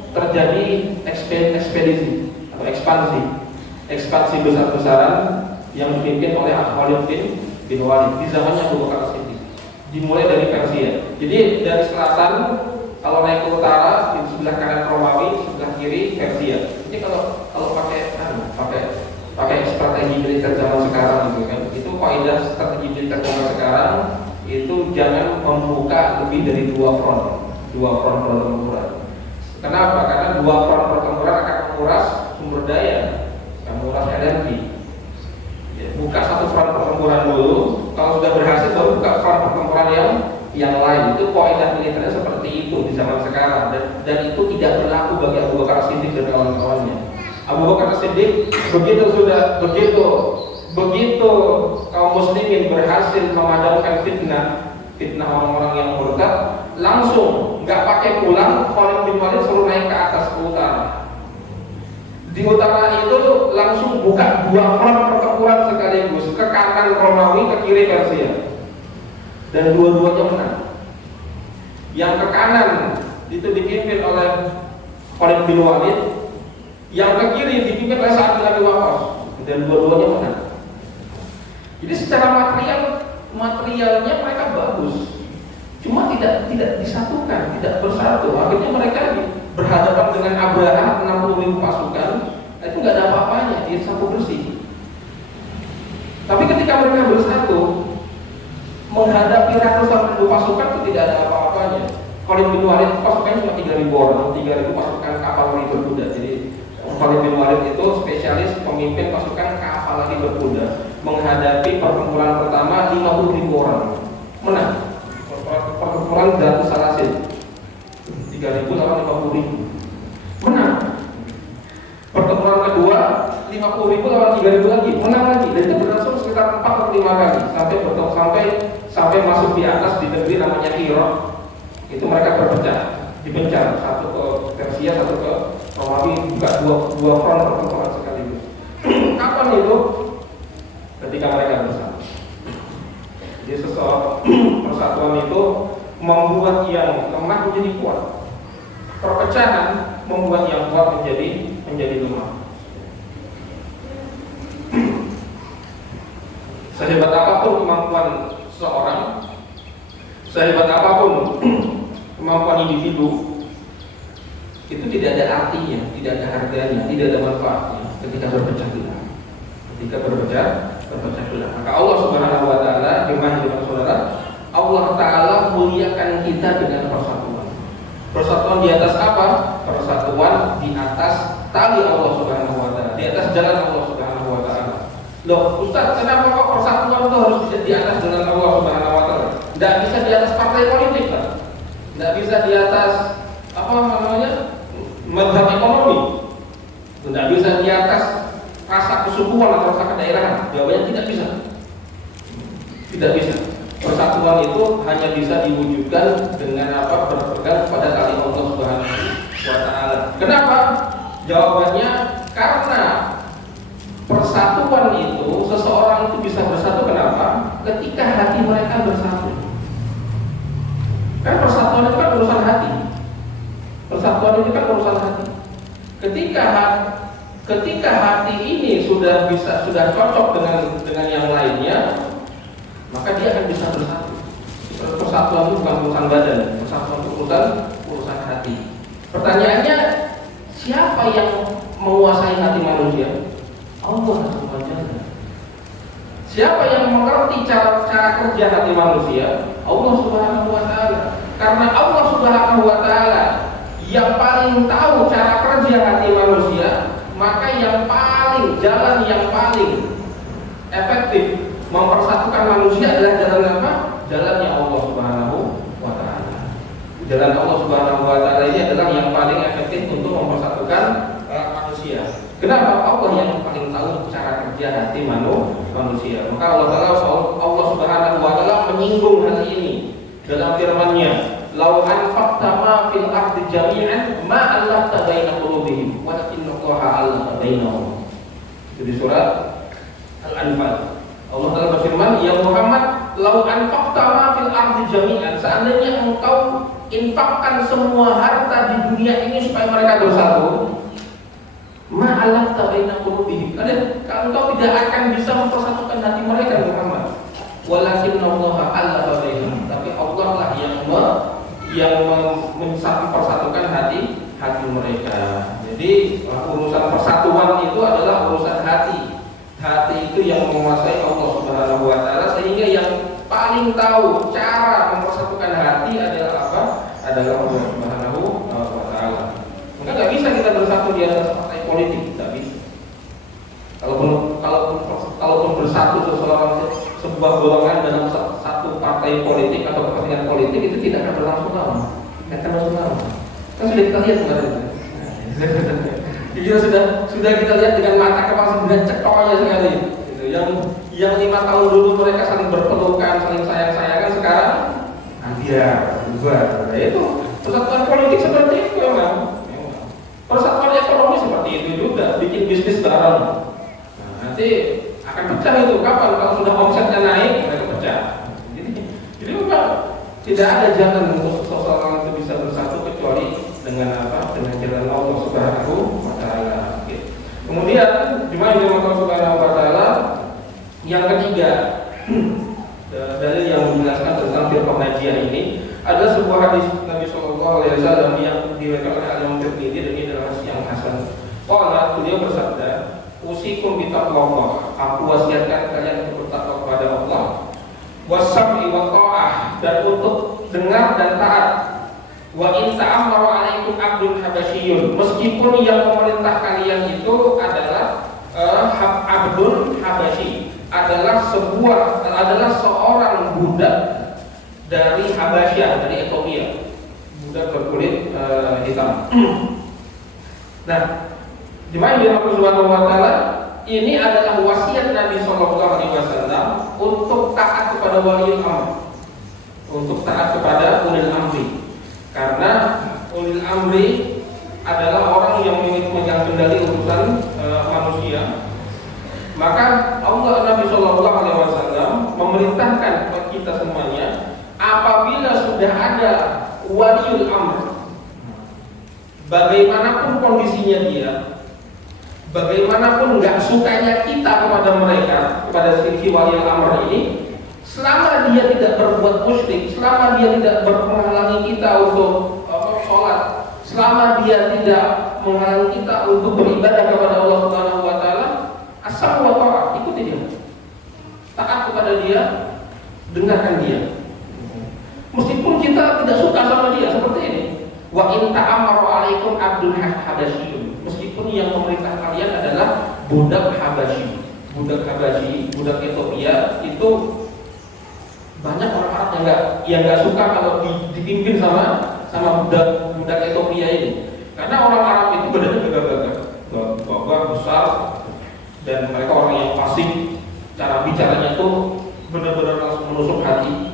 terjadi ekspedisi atau ekspansi besar-besaran yang dipimpin oleh Khalid bin Walid di zamannya Abu Bakar As-Siddiq. Dimulai dari Persia. Jadi dari selatan kalau naik ke utara di sebelah kanan Romawi, sebelah kiri Persia. Jadi kalau pakai strategi militer zaman sekarang gitu kan, itu kaidah strategi militer zaman sekarang itu jangan membuka lebih dari dua front pertempuran. Kenapa? Karena dua front pertempuran akan menguras sumber daya, akan menguras energi. Buka satu front pertempuran dulu, kalau sudah berhasil baru buka front pertempuran yang lain. Itu kaidah militernya seperti itu di zaman sekarang, dan itu tidak berlaku bagi Abu Bakar As-Siddiq dan kawan-kawannya. Abu Bakar As-Siddiq begitu kaum muslimin berhasil memadamkan fitnah orang-orang yang murtad, langsung nggak pakai pulang, Khalid bin Walid suruh naik ke atas ke utara. Di utara itu langsung buka dua front pertempuran sekaligus, ke kanan Romawi, ke kiri Persia, dan dua-duanya menang. Yang ke kanan itu dipimpin oleh Khalid bin Walid, yang ke kiri dipimpin oleh Sa'ad bin Abi Waqqas, dan dua-duanya menang. Jadi secara materialnya mereka bagus, cuma tidak disatukan, tidak bersatu. Akhirnya mereka berhadapan dengan Abraha 60.000 pasukan, itu nggak ada apa-apanya, dia satu bersih. Tapi ketika mereka bersatu menghadapi ratusan ribu pasukan itu tidak ada apa-apanya. Khalid bin Walid pasukannya cuma 3.000 orang, 3.000 pasukan kavalri berkuda. Jadi Khalid bin Walid itu spesialis pemimpin pasukan kavalri berkuda. Menghadapi pertempuran pertama 50.000 orang, menang. Pertempuran Dzatu Salasil 3.000 lawan 50.000, menang. Pertempuran kedua 50.000 lawan 3.000 lagi, menang lagi. Dan itu berlangsung sekitar 4 atau 5 kali sampai masuk di atas di negeri namanya Irak. Itu mereka dipencar, satu ke Persia, satu ke Romawi, buka dua front pertempuran sekaligus. Kapan itu? membuat yang lemah menjadi kuat. Perpecahan membuat yang kuat menjadi lemah. Sehebat apapun kemampuan seseorang, sehebat apapun kemampuan individu, itu tidak ada artinya, tidak ada harganya, tidak ada manfaatnya ketika berpecah belah. Ketika berpecah belah, maka Allah Subhanahu wa taala, jemaah saudara, Allah taala muliakan kita dengan persatuan. Persatuan di atas apa? Persatuan di atas tali Allah Subhanahu wa taala, di atas jalan Allah Subhanahu wa taala. Loh, Ustaz, kenapa kok persatuan itu harus di atas jalan Allah Subhanahu wa taala? Tidak bisa di atas partai politik, Pak. Tidak bisa di atas mazhab ekonomi. Tidak bisa di atas rasa kesukuan atau rasa kedaerahan. Jawabannya tidak bisa. Tidak bisa. Persatuan itu hanya bisa diwujudkan dengan berpegang pada tali Allah Subhanahu wa taala. Kenapa? Jawabannya karena persatuan itu, seseorang itu bisa bersatu kenapa? Ketika hati mereka bersatu. Kan persatuan itu kan urusan hati. Persatuan itu kan urusan hati. Ketika hati ini sudah cocok dengan yang lainnya, maka dia akan bisa bersatu. Persatuan itu bukan urusan badan, persatuan itu urusan hati. Pertanyaannya, siapa yang menguasai hati manusia? Allah SWT. Siapa yang mengerti cara kerja hati manusia? Allah Subhanahu wa taala. Karena Allah Subhanahu wa taala yang paling tahu cara kerja hati manusia, maka jalan yang paling efektif mempersatukan manusia adalah jalan apa? Jalannya Allah Subhanahu wa taala. Jalan Allah Subhanahu wa taala ini adalah yang paling efektif untuk mempersatukan manusia. Kenapa? Allah yang paling tahu cara kerja hati manusia. Maka Allah Subhanahu wa taala menyinggung hal ini dalam firman-Nya, "Lau anfaqta ma fil ardi jami'an ma allafta baina qulubihim walakinnallaha allafa bainahum." Itu di surat Al-Anfal. Allah Taala berfirman, "Ya Muhammad, lau anfaqta ma fil ardi jami'an." Seandainya engkau infakkan semua harta di dunia ini supaya mereka bersatu, ma'alafta baina qulubihim. Kalau engkau tidak akan bisa mempersatukan hati mereka, Muhammad. Walakinallaha allafa bainahum. Tapi Allah lah yang mempersatukan hati mereka. Jadi urusan persatuan itu adalah urusan hati. Hati itu yang menguasai Allah Subhanahu wa taala, sehingga yang paling tahu cara mempersatukan hati adalah apa? Adalah Allah Subhanahu wa taala. Maka nggak bisa kita bersatu di atas politik, tidak bisa. Kalaupun bersatu sebuah golongan dalam satu partai politik atau kepentingan politik, itu tidak akan berlangsung lama. Kan sudah kita lihat kemarin. sudah kita lihat dengan mata kepala sudah cekoknya sekali. Yang 5 tahun dulu mereka saling berpelukan, saling sayang-sayangan, sekarang bubar. Nah, itu persatuan politik seperti itu memang. Persatuan ekonomi seperti itu juga, bikin bisnis bareng. Nah, nanti akan pecah itu kapan? Kalau sudah omsetnya naik, mereka pecah. Jadi memang tidak ada jalan untuk seseorang itu bisa bersatu kecuali dengan apa? Dengan jalan Allah Subhanahu wa taala. Kemudian jemaah yang Allah Subhanahu wa taala, yang ketiga dalil yang menjelaskan tentang firqah najiyah ini adalah sebuah hadis Nabi sallallahu alaihi wasallam yang diriwayatkan oleh Imam Tirmidzi dan ini adalah hadis yang hasan. Qala, beliau bersabda, "Usikum bitaqwallah." Aku wasiatkan kalian untuk bertakwa kepada Allah. Wassam'i wa ta'ah, dan untuk dengar dan taat. Wa in ta'ammaru 'alaikum 'abdun habasyiyyun, meskipun yang memerintah kalian itu adalah abdun habasyi, adalah seorang budak dari Habasyah, dari Ethiopia, budak berkulit hitam. Nah, jemaah yang Allah Subhanahu wa taala, ini adalah wasiat Nabi sallallahu alaihi wasallam untuk taat kepada waliul amr, untuk taat kepada ulil amri. Karena ulil amri adalah orang yang memegang kendali urusan manusia. Maka Allah Nabi sallallahu alaihi wasallam memerintahkan kepada kita semuanya, apabila sudah ada waliul amr, bagaimanapun kondisinya dia, bagaimanapun nggak sukanya kita kepada mereka, kepada si waliul amr ini, selama dia tidak berbuat musyrik, selama dia tidak menghalangi kita untuk sholat, selama dia tidak menghalangi kita untuk beribadah kepada Allah Subhanahu wa taala, asal wa ta'ah, ikuti dia. Taat kepada dia, dengarkan dia. Meskipun kita tidak suka sama dia, seperti ini. Wa in ta'amaru 'alaikum abdul habasyiyun. Meskipun yang memerintah kalian adalah budak Habasyi. Budak Habasyi, budak Ethiopia, itu banyak orang Arab yang nggak suka kalau dipimpin sama budak Ethiopia ini. Karena orang Arab itu badannya gagah besar, dan mereka orang yang fasik, cara bicaranya tuh benar-benar langsung menusuk hati.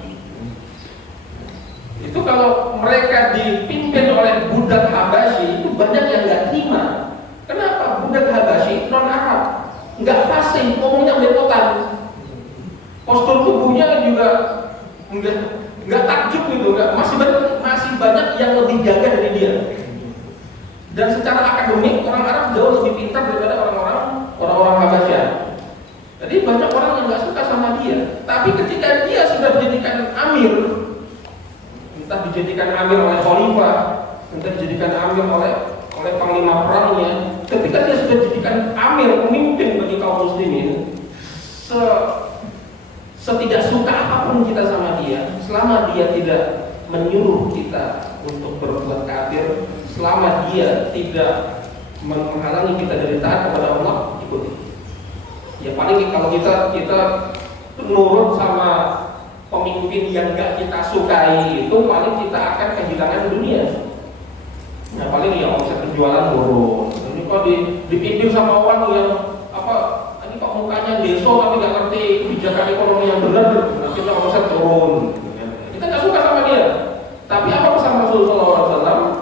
Itu kalau mereka dipimpin oleh budak Habasyi, itu banyak yang nggak terima. Kenapa? Budak Habasyi non Arab, nggak fasih, ngomongnya belepotan, postur tubuhnya juga nggak takjub gitu, masih banyak yang lebih gagah dari dia. Dan secara akademik orang Arab jauh lebih pintar daripada orang-orang Habasyah. Jadi banyak orang yang nggak suka sama dia. Tapi ketika dia sudah dijadikan amir, entah dijadikan amir oleh khalifah, entah dijadikan amir oleh panglima perangnya, ketika dia sudah dijadikan amir, pemimpin bagi kaum muslimin, setidak suka apapun kita sama dia, selama dia tidak menyuruh kita untuk berbuat kafir, selama dia tidak menghalangi kita dari taat kepada Allah, ikuti. Ya paling kalau kita nurut sama pemimpin yang gak kita sukai, itu paling kita akan kehilangan dunia. Nah paling ya omset penjualan turun. Ini kok dipimpin sama orang yang ini kok mukanya deso tapi gak ngerti kebijakan ekonomi yang benar, akhirnya omset turun. Kita gak suka sama dia. Tapi apa pesan Rasulullah SAW?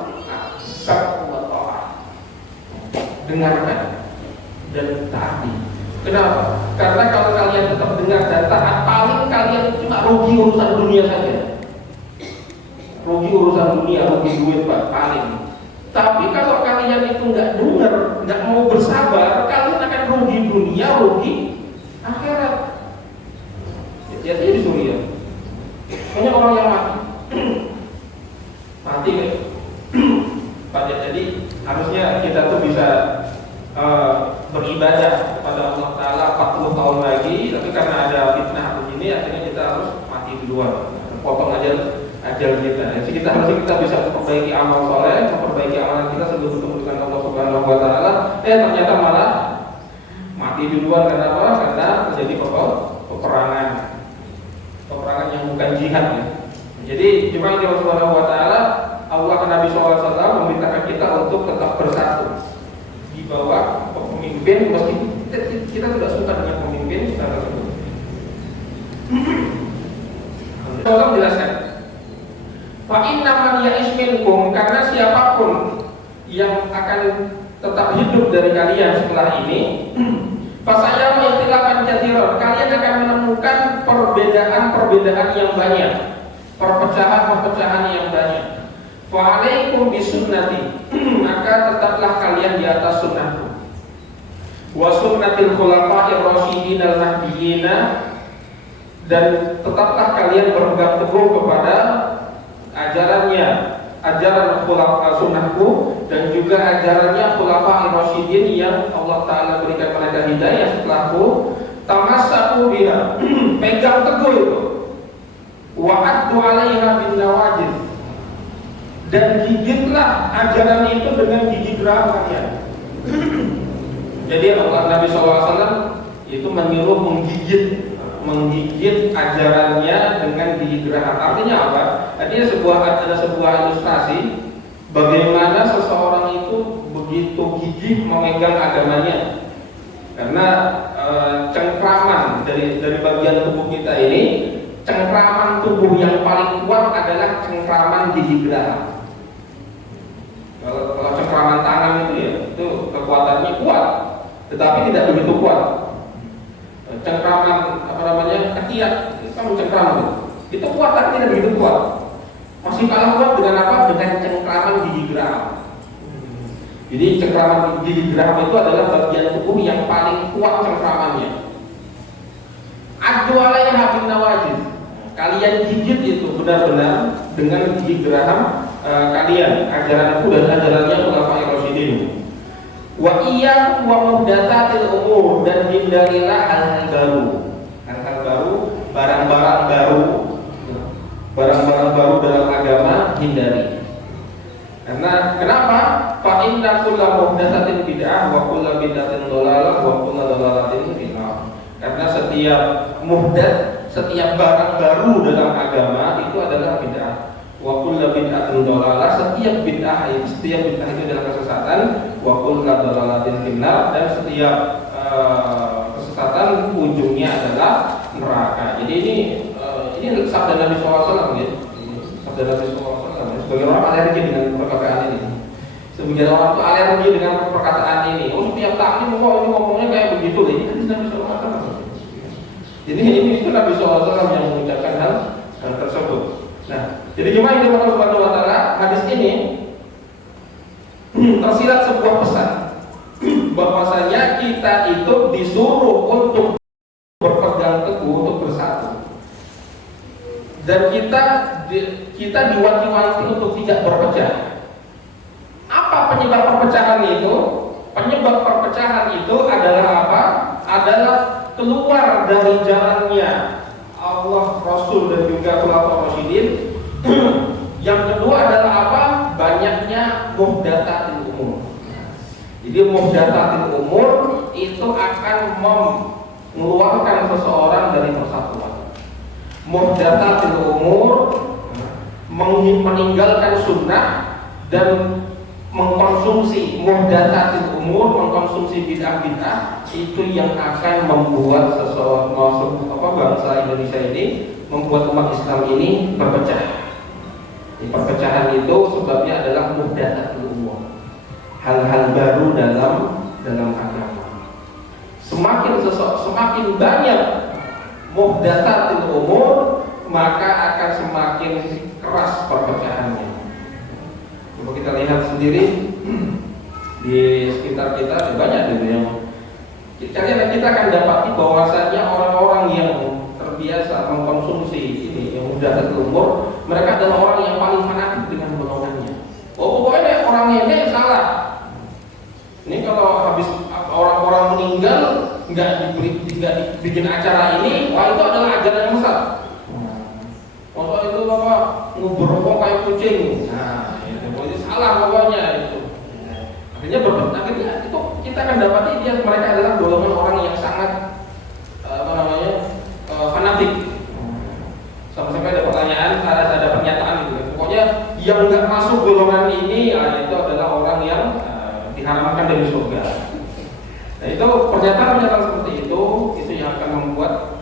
Dengarkan dan taati. Kenapa? Karena kalau kalian tetap dengar dan taat, paling kalian cuma rugi urusan dunia saja. Rugi urusan dunia, rugi duit paling. Tapi kalau kalian itu nggak dengar, nggak mau bersabar, kalian akan rugi dunia, rugi akhirat. Jadi di Suriah banyak orang yang mati kan? Jadi harusnya kita tuh bisa beribadah kepada Allah Ta'ala 40 tahun lagi, tapi karena ada fitnah begini, akhirnya kita harus mati duluan, potong aja ajal kita. Jadi kita bisa memperbaiki amal soleh, memperbaiki amalan kita sebelum bertemu dengan Allah Subhanahu Wa Ta'ala. Ternyata malah mati duluan. Karena apa? Karena terjadi peperangan yang bukan jihad ya. Jadi cuma Allah Subhanahu Wa Ta'ala, Allah dan Nabi SAW memerintahkan kita untuk tetap bersatu di bawah pemimpin, meskipun kita tidak suka dengan pemimpin kita tersebut. Allah menjelaskan, fa inna man ya'ish minkum, karena siapapun yang akan tetap hidup dari kalian setelah ini, fasaya ikhtilafan katsiran, kalian akan menemukan perbedaan yang banyak, perpecahan yang banyak. Fa'alaikum bisunnati, maka tetaplah kalian di atas sunnahku, wa sunnatil khulafa'ir rasyidin al-mahdiyyin, dan tetaplah kalian berpegang teguh kepada ajaran sunnahku, dan juga ajarannya khulafa'ir rasyidin yang Allah Ta'ala berikan mereka hidayah setelahku. Tamassaku biha, pegang teguh itu, wa'addu 'alaiha bin nawajid, dan gigitlah ajaran itu dengan gigi geraham kalian. Jadi Allah Nabi SAW itu menyuruh menggigit ajarannya dengan gigi geraham. Artinya apa? Artinya ada sebuah ilustrasi bagaimana seseorang itu begitu gigih memegang agamanya. Karena cengkraman dari bagian tubuh kita ini, cengkraman tubuh yang paling kuat adalah cengkraman gigi geraham. Kalau cengkraman tangan itu kekuatannya kuat, tetapi tidak begitu kuat. Cengkraman ketiak itu kan cengkraman itu kuat tapi tidak begitu kuat. Masih kalah kuat dengan apa? Dengan cengkraman gigi geraham. Jadi cengkraman gigi geraham itu adalah bagian tubuh yang paling kuat cengkramannya. Addu alaiha bin nawajid. Kalian gigit itu benar-benar dengan gigi geraham kalian. Ajaranku dan ajarannya khulafaur rasyidin. Wa iyyakum wa muhdatsatil umur, dan hindarilah hal-hal baru. Hal-hal baru, barang-barang baru. Barang-barang baru dalam agama hindari. Karena kenapa? Fa inna kullu muhdatsatin bid'ah wa kullu bid'atin dhalalah wa kullu dhalalatin finnar. Karena setiap muhdats, setiap barang baru dalam agama itu adalah bid'ah. Wa kullu bid'atin dhalalah, setiap bid'ah itu adalah kesesatan. Wa kullu dhalalatin finnar, dan setiap kesesatan ujungnya adalah neraka. Jadi ini sabda Nabi SAW ya. Sabda Nabi SAW. Sebagian orang alergi dengan perkataan ini. Sebagian orang itu alergi dengan perkataan ini. Oh, setiap taklim kok ini ngomongnya kayak begitu. Ini kan Nabi SAW. Jadi ini itu Nabi SAW yang mengucapkan hal tersebut. Nah, jadi gimana itu Allah Subhanahu Wa Taala? Hadis ini tersirat sebuah pesan bahwasanya kita itu disuruh untuk berpegang teguh, untuk bersatu. Dan kita diwanti-wanti untuk tidak berpecah. Apa penyebab perpecahan itu? Penyebab perpecahan itu adalah apa? Adalah keluar dari jalannya Allah, Rasul, dan juga khulafaur rasyidin. Yang kedua adalah apa? Banyaknya muhdatsatil umur. Jadi muhdatsatil umur itu akan mengeluarkan seseorang dari persatuan. Muhdatsatil umur meninggalkan sunnah dan mengkonsumsi muhdatsatil umur, mengkonsumsi bid'ah-bid'ah, itu yang akan membuat seseorang bangsa Indonesia ini, membuat umat Islam ini berpecah. Perpecahan itu sebabnya adalah muhdatsatil umur, hal-hal baru dalam agama. Semakin banyak muhdatsatil umur, maka akan semakin keras perpecahannya. Coba kita lihat sendiri di sekitar kita, banyak gitu yang kita akan dapati bahwasanya orang-orang yang terbiasa mengkonsumsi ini yang muhdatsatil umur, mereka adalah orang yang paling fanatik dengan golongannya. Oh, pokoknya orang ini salah. Ini kalau habis orang-orang meninggal nggak dibikin acara ini, wah itu adalah ajaran yang besar. Masa itu apa ngubur rokok kayak kucing. Nah, itu salah pokoknya itu. Akhirnya itu kita akan dapati mereka adalah golongan orang yang sangat fanatik. Sampai ada pertanyaan, ada pernyataan gitu. Pokoknya yang nggak masuk golongan ini, itu adalah orang yang diharamkan dari surga. Nah, itu pernyataan seperti itu yang akan membuat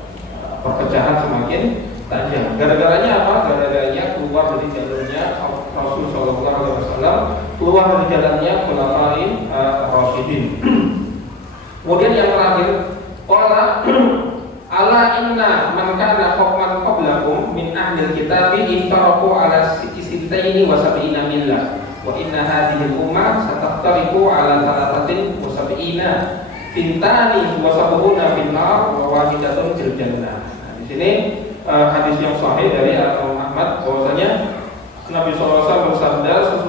perpecahan semakin tajam. Gara-garanya apa? Gara-garanya keluar dari jalurnya Rasul Sallallahu Alaihi Wasallam, keluar dari jalannya khulafaur rasyidin. Kemudian yang terakhir, qala ala inna man kana qablakum min ahlil kitabi iftaraqu ala sintaini wa sab'ina millah wa inna hadhihi al-ummah sataftariqu ala thalathatin wa sab'ina fintani wa sab'una fin nar wa wahidatun fil jannah. Di sini hadis yang sahih dari Ahmad bahwasanya Nabi SAW bersabda,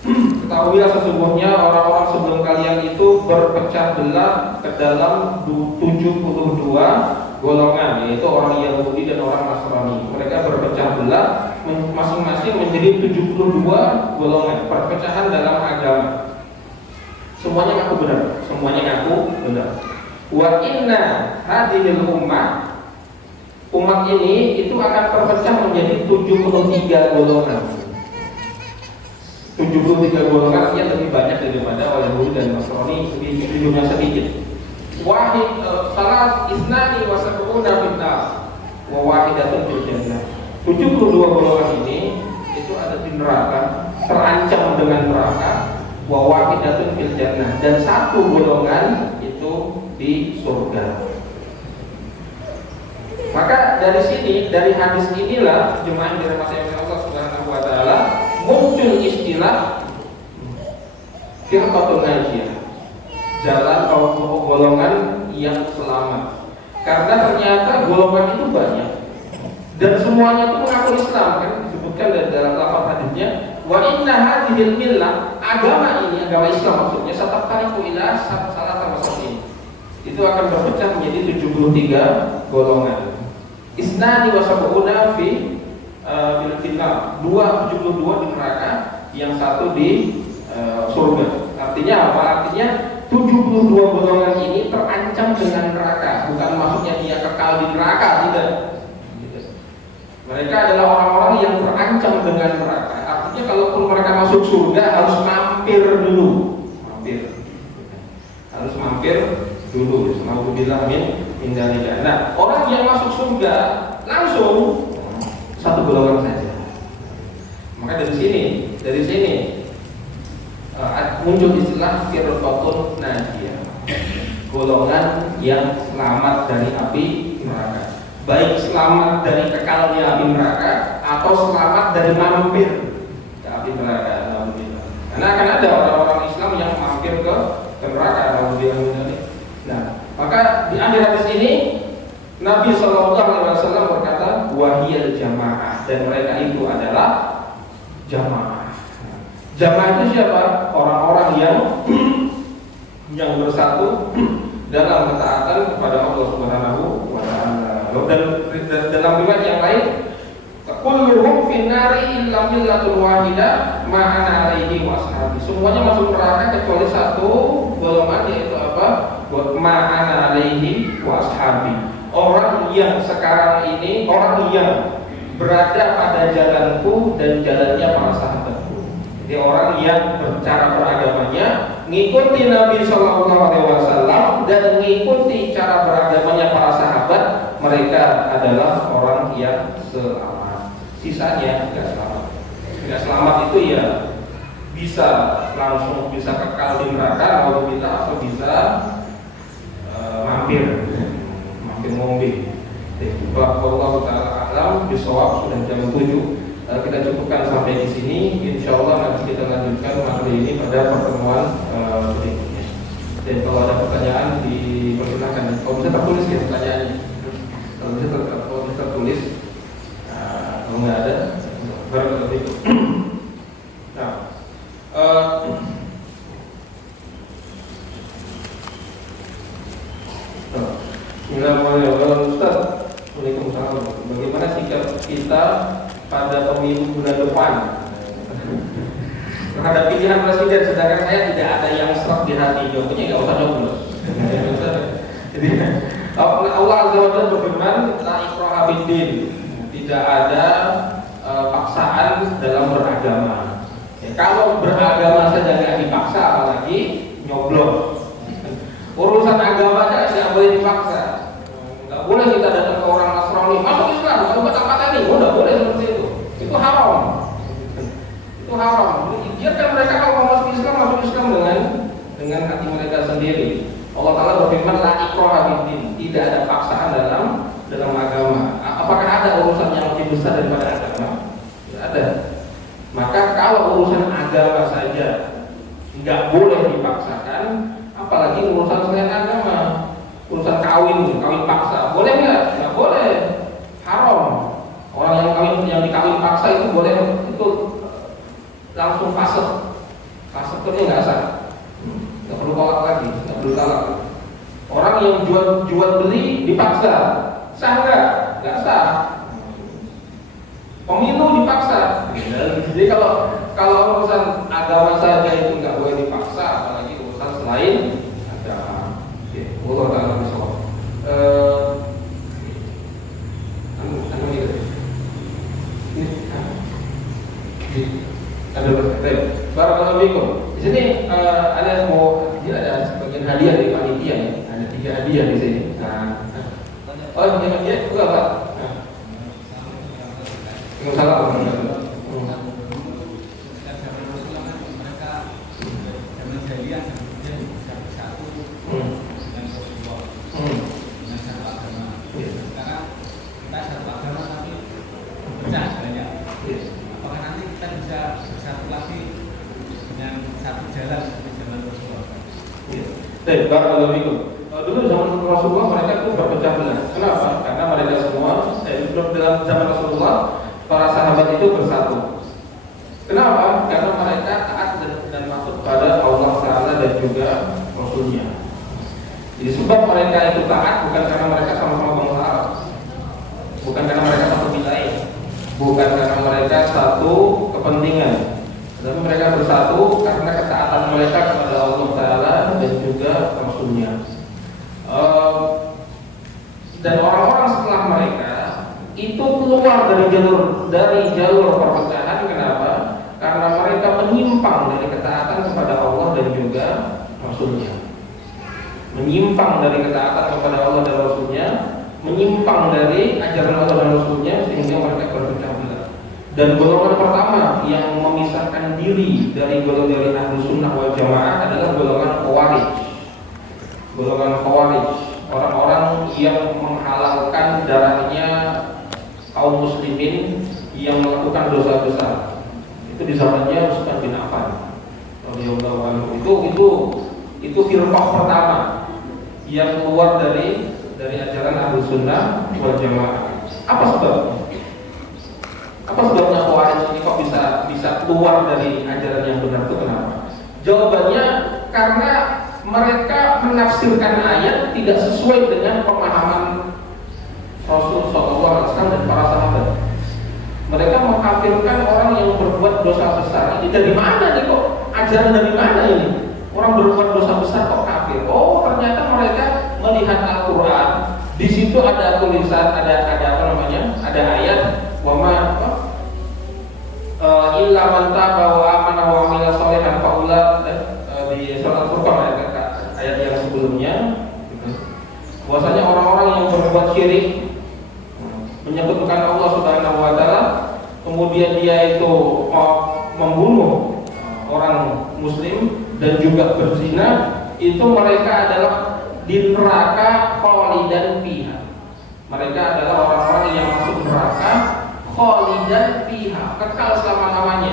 ketahuilah sesungguhnya orang-orang sebelum kalian itu berpecah belah ke dalam 72 golongan, yaitu orang Yahudi dan orang Nasrani. Mereka berpecah belah masing-masing menjadi 72 golongan, perpecahan dalam agama. Semuanya ngaku benar, semuanya ngaku benar. Wa inna hadhil umat ini itu akan terpecah menjadi 73 golongan. 73 golongan artinya lebih banyak daripada orang Yahudi dan Nasrani, jumlah sedikit. Wahid salat isnani wa sab'una fitnah wa wahidatun fil jannah. 72 golongan ini itu ada di neraka, terancam dengan neraka, wa wahidatun fil jannah, dan satu golongan itu di surga. Maka dari sini, dari hadis inilah jemaah dirahmati oleh Allah muncul istilah firqatun najiyah, jalan atau golongan yang selamat. Karena ternyata golongan itu banyak dan semuanya itu mengaku Islam, kan disebutkan dalam lafaz hadisnya, wa inna hadhil millah, agama ini, agama Islam maksudnya, sataftariqu ila salah ini, itu akan berpecah menjadi 73 golongan. Isnani wa sab'una fi fil finnar, 72 di neraka, yang satu di surga. Artinya apa? Artinya 72 golongan ini terancam dengan neraka, bukan maksudnya dia kekal di neraka, tidak. Mereka adalah orang-orang yang terancam dengan neraka. Artinya kalaupun mereka masuk surga harus mampir dulu, harus mampir dulu. Alhamdulillah min dzalika. Nah, orang yang masuk surga langsung satu golongan saja. Maka dari sini muncul istilah firqatun najiyah, golongan yang selamat dari api neraka. Baik selamat dari kekalnya api neraka atau selamat dari mampir ke api neraka. Alhamdulillah. Karena akan ada orang-orang Islam yang mampir ke neraka. Alhamdulillah. Nah, maka di akhir hadis ini Nabi SAW berkata, wahiyal jamaah, dan mereka itu adalah jamaah. Jamaah itu siapa? Orang-orang yang bersatu dalam ketaatan kepada Allah Subhanahu wa Ta'ala. Dan dalam riwayat yang lain, kulluhum finnari illa millatun wahidah ma'ana alaihi wa ashabi. Semuanya masuk neraka kecuali satu golongan, yaitu apa? Ma'ana alaihi wa ashabi. Orang yang sekarang ini, orang yang berada pada jalanku dan jalannya para sahabatku. Jadi orang yang cara beragamanya ngikuti Nabi SAW dan ngikuti cara beragamanya para sahabat, mereka adalah orang yang selamat. Sisanya tidak selamat. Tidak selamat itu ya bisa langsung bisa kekal di neraka, atau bisa mampir ngombe. Allah Ta'ala alam bisawab, sudah jam 7. Kita cukupkan sampai di sini. Insyaallah nanti kita lanjutkan materi ini pada pertemuan berikutnya. Dan kalau ada pertanyaan dipersilakan. Kalau bisa tertulis ya pertanyaannya. Kalau bisa tertulis. Kalau nggak ada, baru nanti. Nah, Bismillahirrahmanirrahim. Ustaz, Waalaikumsalam. Bagaimana sikap kita pada pemilu bulan depan terhadap pilihan presiden, sedangkan saya tidak ada yang serap di hati? Jawabannya nggak usah nyoblos. Jadi Allah Azza wa Jalla berfirman, la ikraha fiddin, tidak ada paksaan dalam beragama. Ya, kalau beragama saja nggak dipaksa, apalagi nyoblos. Urusan agama aja tidak boleh dipaksa. Nggak boleh kita datang ke orang Nasrani, masuk Islam, masuk ke tempat ini, nggak boleh seperti itu. Itu haram. Itu haram. Biarkan mereka kalau mau masuk Islam dengan hati mereka sendiri. Allah Ta'ala berfirman, la ikraha fiddin, tidak ada paksaan dalam agama. Apakah ada urusan yang lebih besar daripada agama? Tidak ada. Maka kalau urusan agama saja nggak boleh dipaksakan, apalagi urusan selain agama. Urusan kawin paksa, boleh nggak? Nggak boleh, haram. Orang yang dikawin paksa itu boleh, itu langsung fasik itu nggak sah, nggak perlu tolak lagi, nggak perlu talak. Orang yang jual beli dipaksa, sah nggak? Nggak sah. Pemilu dipaksa. Jadi kalau urusan agama saja itu nggak boleh dipaksa, apalagi urusan selain agama. Allah Ta'ala bisawab. Barakallahu fikum. Di sini ada sebagian hadiah dari panitia ya. Ada 3 hadiah di sini. Nah, oh ini hadiah juga Pak. Salah. Apakah nanti kita bisa Barakallahu fikum. Dulu zaman Rasulullah mereka itu berpecah belah. Kenapa? Karena mereka semua dalam zaman Rasulullah para sahabat itu bersatu. Kenapa? Karena mereka taat dan patuh pada Allah Taala dan juga Rasulnya. Jadi sebab mereka itu taat bukan karena mereka sama-sama bangsa Arab, bukan karena mereka satu wilayah, bukan karena mereka satu kepentingan, tapi mereka bersatu karena ketaatan mereka kepada Allah Taala dan juga Rasulnya. Dan orang-orang setelah mereka itu keluar dari jalur perpecahan. Kenapa? Karena mereka menyimpang dari ketaatan kepada Allah dan juga Rasulnya. Menyimpang dari ketaatan kepada Allah dan Rasulnya, menyimpang dari ajaran Allah dan Rasulnya, sehingga mereka berpecah belah. Dan golongan pertama yang memisahkan diri dari golongan Ahlus Sunnah wal Jamaah adalah golongan Khawarij. Golongan Khawarij, orang-orang yang menghalalkan darahnya kaum muslimin yang melakukan dosa besar. Itu di zamannya Utsman bin Affan radhiyallahu anhu. Itu firqah pertama yang keluar dari ajaran Ahlus Sunnah wal Jamaah. Apa sebabnya? Apa sebabnya Khawarij ini kok bisa keluar dari ajaran yang benar itu kenapa? Jawabannya karena mereka menafsirkan ayat tidak sesuai dengan pemahaman Rasul SAW dan para sahabat. Mereka mengkafirkan orang yang berbuat dosa besar. Ini dari mana nih kok? Ajaran dari mana ini? Orang berbuat dosa besar kok kafir? Oh, ternyata mereka melihat Al-Quran. Di situ ada tulisan, ada apa namanya? Ada ayat illa man taba wa amana wa amila sholihan faula di surat Al-Furqan ayat yang sebelumnya. Bahwasanya orang-orang yang berbuat syirik, menyekutukan Allah Subhanahu wa taala, kemudian dia itu membunuh orang muslim dan juga berzina, itu mereka adalah di neraka khalidan fiha. Mereka adalah orang-orang yang masuk neraka khalidan fiha, kekal selama-lamanya.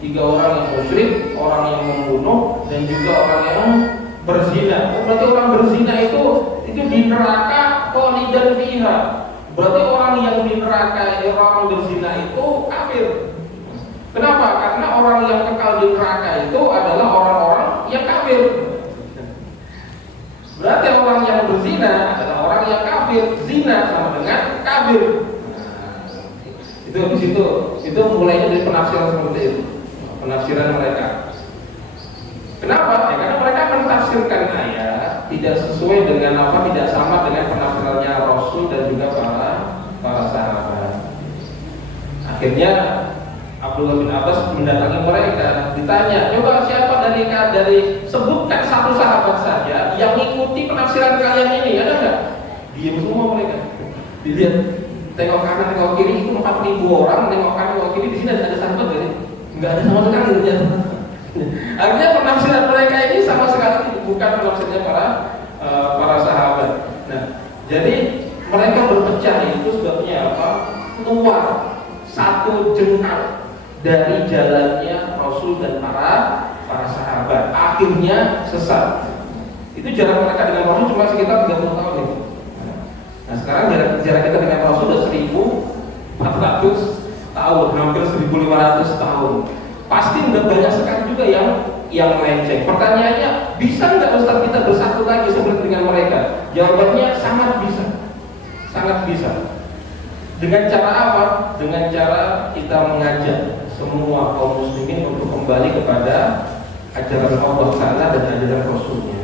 Tiga orang yang musyrik, orang yang membunuh, dan juga orang yang berzina. Berarti orang berzina itu di neraka khalidan fiha. Berarti orang yang di neraka, orang berzina itu kafir. Kenapa? Karena orang yang kekal di neraka itu adalah orang-orang yang kafir. Berarti orang yang berzina adalah orang yang kafir. Zina sama dengan kafir. Itu mulainya dari penafsiran seperti itu. Penafsiran mereka. Kenapa? Ya, karena mereka menafsirkan ayat tidak sesuai dengan tidak sama dengan penafsirannya Rasul dan juga para sahabat. Akhirnya Abdullah bin Abbas mendatangi mereka, ditanya, coba siapa dari sebutkan satu sahabat saja yang ikuti penafsiran kalian ini, ada nggak? Diam semua mereka. Dilihat, tengok kanan, tengok kiri, itu 4.000 orang, tengok kanan, tengok kiri, di sini ada sahabat nggak? Nggak ada sama sekali. Artinya penafsiran mereka ini sama sekali bukan penafsirannya para sahabat. Nah, jadi mereka berpecah itu sebabnya apa? Keluar satu jengkal dari jalannya Rasul dan para sahabat, akhirnya sesat. Itu jarak mereka dengan Rasul cuma sekitar 30 tahun itu. Nah, sekarang jarak kita dengan Rasul sudah 1.400 tahun, hampir 1.500 tahun. Pasti udah banyak sekali juga yang melenceng. Pertanyaannya, bisa nggak Ustaz kita bersatu lagi seperti dengan mereka? Jawabannya sangat bisa, sangat bisa. Dengan cara apa? Dengan cara kita mengajak semua kaum muslimin untuk kembali kepada ajaran Allah Taala dan ajaran Rasulnya.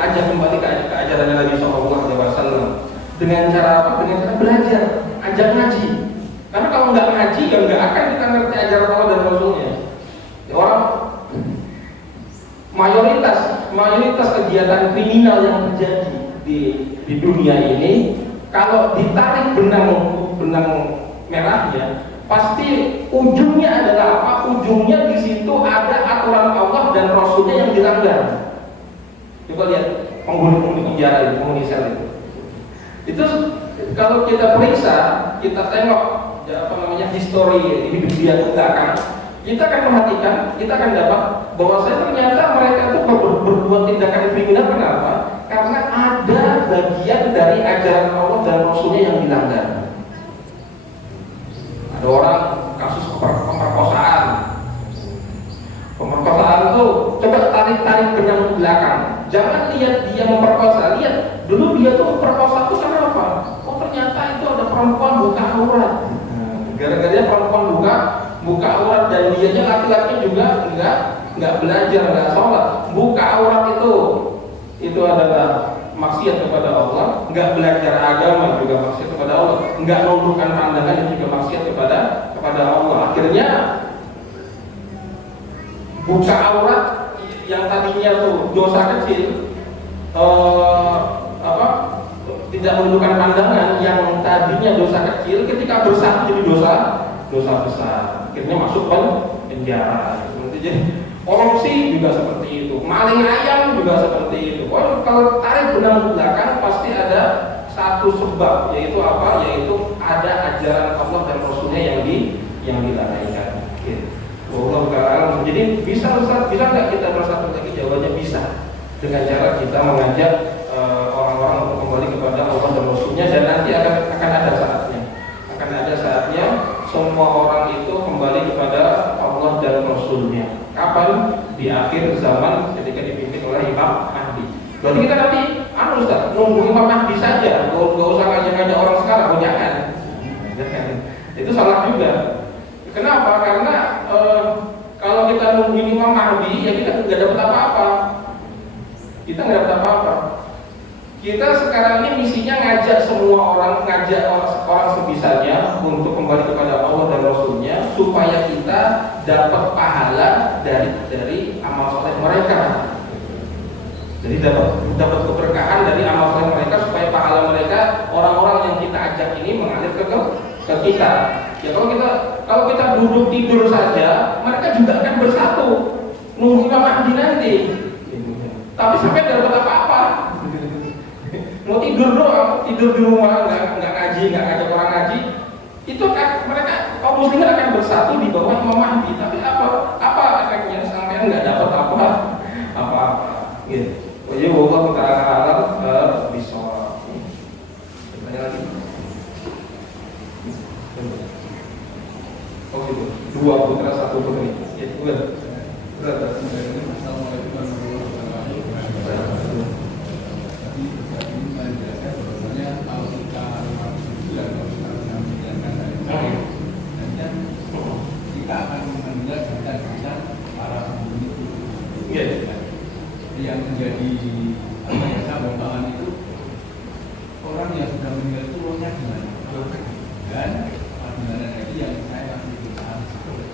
Ajak kembali ke ajaran Nabi SAW. Dengan cara apa? Dengan cara belajar, ajak ngaji. Karena kalau nggak ngaji, ya nggak akan kita ngerti ajaran Allah dan Rasulnya. Orang mayoritas kegiatan kriminal yang terjadi di dunia ini, kalau ditarik benang merahnya, pasti ujungnya adalah apa? Ujungnya di situ ada aturan Allah dan Rasulnya yang dilanggar. Coba lihat penghuni penjara itu, penghuni sel itu. Itu kalau kita periksa, kita tengok histori hidup dia ke belakang, kita akan perhatikan, kita akan dapat bahwa ternyata mereka itu berbuat tindakan kriminal. Kenapa? Karena ada bagian dari ajaran Allah dan Rasulnya yang dilanggar. Ada orang kasus pemerkosaan. Pemerkosaan itu coba tarik benang belakang. Jangan lihat dia memperkosa, lihat dulu dia tuh memperkosa itu kenapa? Oh ternyata itu ada perempuan buka aurat. Gara-gara perempuan buka aurat dan dianya laki-laki juga nggak belajar, nggak sholat. Buka aurat itu adalah maksiat kepada Allah. Nggak belajar agama juga maksiat kepada Allah. Nggak nundukkan pandangan itu juga maksiat kepada Allah. Akhirnya buka aurat yang tadinya tuh dosa kecil, tidak menundukkan pandangan yang tadinya dosa kecil, ketika bersatu jadi dosa besar. Akhirnya masuk penjara. Jadi korupsi juga seperti itu, maling ayam juga seperti itu. Kalau tarik benang belakang pasti ada satu sebab, yaitu apa? Yaitu ada ajaran Allah dan Rasulnya yang dilalaikan. Allah Ta'ala. Jadi bisa nggak kita bersatu lagi? Jawabannya bisa, dengan cara kita mengajak orang-orang untuk kembali kepada Allah dan Rasulnya. Dan nanti akan ada saatnya semua orang itu kembali kepada Allah dan Rasulnya. Kapan? Di akhir zaman ketika dipimpin oleh Imam Mahdi. Berarti kita nanti Ustaz, nunggu Imam Mahdi saja, nggak usah ngajak-ngajak orang sekarang. Jangan. Itu salah juga. Kenapa? Karena kalau kita nungguin Imam Mahdi, ya kita nggak dapat apa-apa. Kita sekarang ini misinya ngajak semua orang, orang sebisanya untuk kembali kepada Allah dan Rasulnya, supaya kita dapat pahala dari amal soleh mereka. Jadi dapat keberkahan dari amal soleh mereka, supaya pahala mereka, orang-orang yang kita ajak ini mengalir ke kita. Ya kalau kita duduk tidur saja, mereka juga akan bersatu nunggu Imam Mahdi nanti. Tapi sampai tidak dapat apa-apa. Mau tidur doang, tidur di rumah, nggak ngaji, nggak ngajak orang ngaji, itu kan mereka kaum muslimin akan bersatu di bawah Imam Mahdi. Tapi apa efeknya? Sampai nggak dapat apa-apa. Gitu. Jadi Allah Ta'ala bisa. Tanya lagi. Oh gitu. 2 putra 1 putri. Ya, udah. Assalamualaikum warahmatullahi wabarakatuh. Kita akan mengambil data para pembunuh yang menjadi banggaan itu orang yang sudah meninggal itu rohnya gimana? Dan gimana lagi yang saya masih berusaha.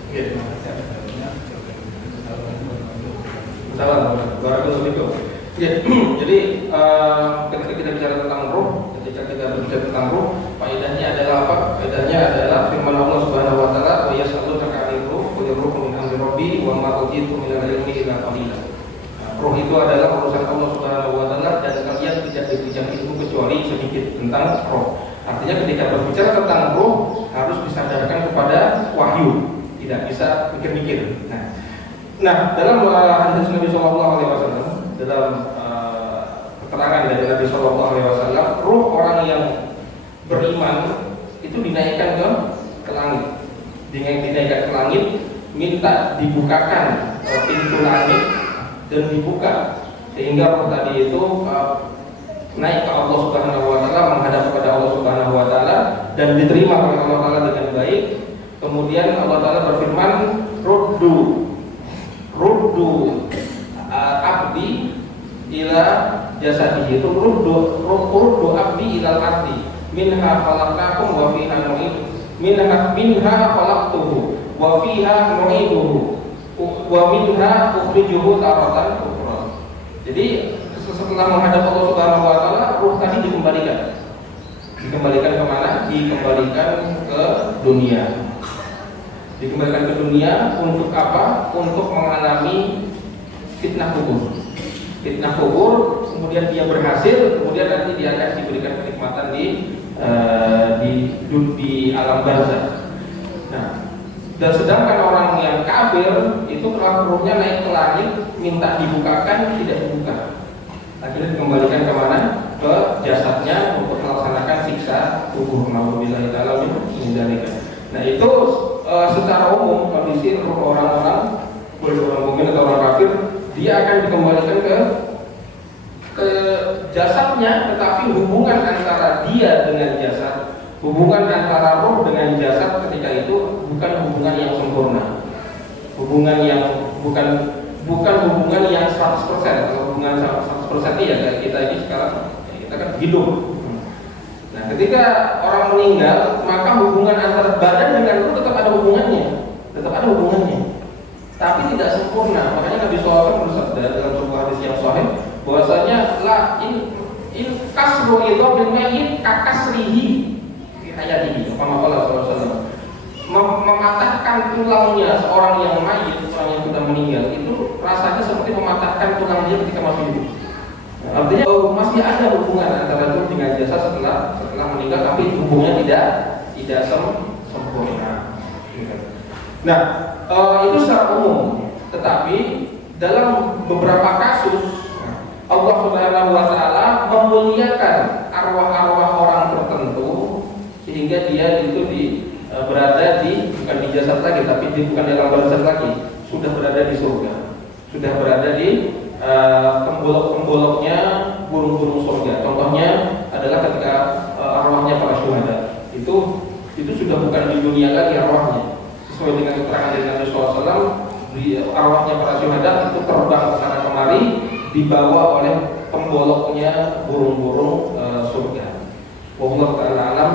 Terima kasih atas jawabannya. Assalamualaikum. Ya, jadi ketika kita bicara tentang roh, faedahnya adalah apa? Faedahnya adalah firman Allah Subhanahu wa taala, "Wa yas'alunaka 'anil ruh, qul ruhu min amri rabbi wa ma utitu minal ilmi illa qalila." Roh itu adalah urusan Allah Subhanahu wa taala dan kalian tidak diberikan ilmu kecuali sedikit tentang roh. Artinya ketika berbicara tentang roh harus disadarkan kepada wahyu, tidak bisa mikir-mikir. Nah, dalam hadis Nabi Sallallahu Alaihi Wasallam, dalam keterangan dari Nabi Sallallahu Alaihi Wasallam, roh orang yang beriman itu dinaikkan ke langit, dinaikkan ke langit, minta dibukakan pintu langit dan dibuka sehingga roh tadi itu naik ke Allah Subhanahu Wa Taala, menghadap kepada Allah Subhanahu Wa Taala dan diterima oleh Allah Taala dengan baik. Kemudian Allah Taala berfirman, Ruddu abdi ila jasadihi, itu ruddu abdi ilal ardi minha khalaqnakum wa fiha nu'idukum minha khalaqtuhu wa fiha nu'iduhu wa minha ukhrijuhu taratan ukhra. Jadi setelah menghadap Allah Subhanahu wa taala, ruh tadi dikembalikan kemana? Dikembalikan ke dunia. Dikembalikan ke dunia untuk apa? Untuk mengalami fitnah kubur. Fitnah kubur, kemudian dia berhasil, kemudian nanti dia akan diberikan kenikmatan di alam barzakh. Nah, dan sedangkan orang yang kafir itu kalau ruhnya naik ke langit minta dibukakan, tidak dibuka. akhirnya dikembalikan kemana? Ke jasadnya untuk melaksanakan siksa kubur. Alhamdulillah taala min dzalika. Nah itu secara umum kondisi orang-orang baik orang mukmin atau orang kafir, dia akan dikembalikan ke jasadnya, tetapi hubungan antara dia dengan jasad, hubungan antara roh dengan jasad ketika itu bukan hubungan yang sempurna, hubungan yang bukan hubungan yang 100%. Kalau hubungan 100% ya kayak kita ini sekarang kita kan hidup. Nah ketika orang meninggal, maka hubungan antara badan dengan roh tetap ada hubungannya, tapi tidak sempurna. Makanya Nabi SAW bersabda dalam sebuah hadis yang sahih bahwasanya la in kasru idhamil mayyit kakasrihi fi hayatihi. Kama qala sallallahu alaihi wasallam, mematahkan tulangnya seorang yang mayit, orang yang sudah meninggal itu rasanya seperti mematahkan tulang dia ketika masih hidup. Artinya masih ada hubungan antara roh dengan jasad setelah meninggal, tapi hubungannya tidak sempurna. Nah, itu secara umum. Tetapi dalam beberapa kasus Allah Subhanahu wa taala memuliakan arwah-arwah orang tertentu sehingga dia itu berada di bukan di jasad lagi, tapi bukan dalam barzakh lagi, sudah berada di surga, sudah berada di pembolok-pemboloknya burung-burung surga. Contohnya adalah ketika arwahnya para syuhada itu sudah bukan di dunia lagi arwahnya. Sesuai dengan keterangan dari Nabi SAW, arwahnya para syuhada itu terbang ke sana kemari dibawa oleh pemboloknya burung-burung surga. Wallahu ta'ala alam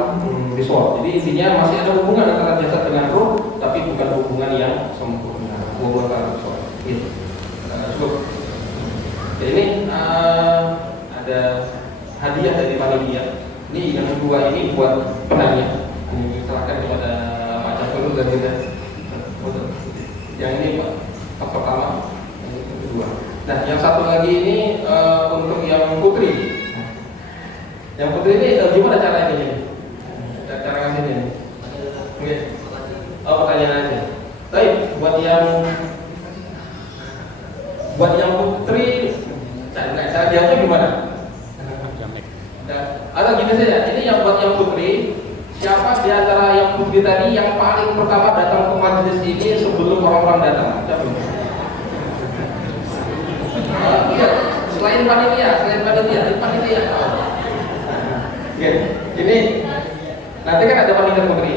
bishawab. Jadi intinya masih ada hubungan antara jasad dengan ruh, tapi bukan hubungan yang sempurna. Wallahu ta'ala bishawab. Gitu. Cukup. Jadi ini ada hadiah dari panitia. Ini yang kedua ini buat penanya. Ini silakan kepada Pak Jafar dan kita. Yang ini Pak pertama, yang kedua. Nah, yang satu lagi ini untuk yang putri. Yang putri ini gimana caranya ini? Cara ngasihnya? Oke. Oh, pertanyaan aja. Baik, buat yang putri, cara jawabnya gimana? Atau gini saja, ini yang buat yang putri. Siapa di antara yang putri tadi yang paling pertama datang ke majelis ini sebelum orang-orang datang? Siapa? Iya, selain panitia. Oke, ini nanti kan ada panitia putri.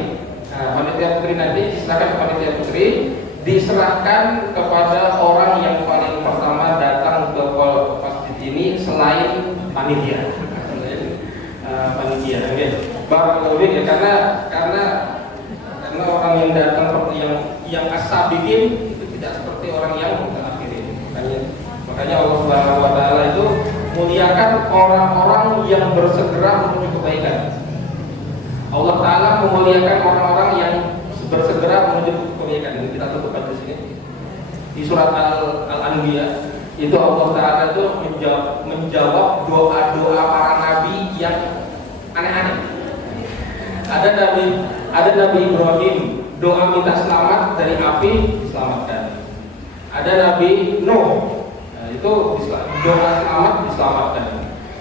Nah, panitia putri nanti diserahkan ke panitia putri, diserahkan kepada orang yang paling pertama datang ke masjid ini selain panitia. Panitia, oke. Barakallahu ya, karena orang yang datang seperti yang as-sabiqin itu tidak seperti orang yang mutaakhirin. Makanya Allah Subhanahu wa taala itu muliakan orang-orang yang bersegera menuju kebaikan. Allah taala memuliakan orang-orang yang bersegera menuju kebaikan. Ini kita tutup di sini. Di surat Al-Anbiya itu Allah taala itu menjawab doa-doa para nabi yang aneh-aneh. Ada Nabi Ibrahim doa minta selamat dari api, diselamatkan. Ada Nabi Nuh, nah, itu doa selamat, diselamatkan.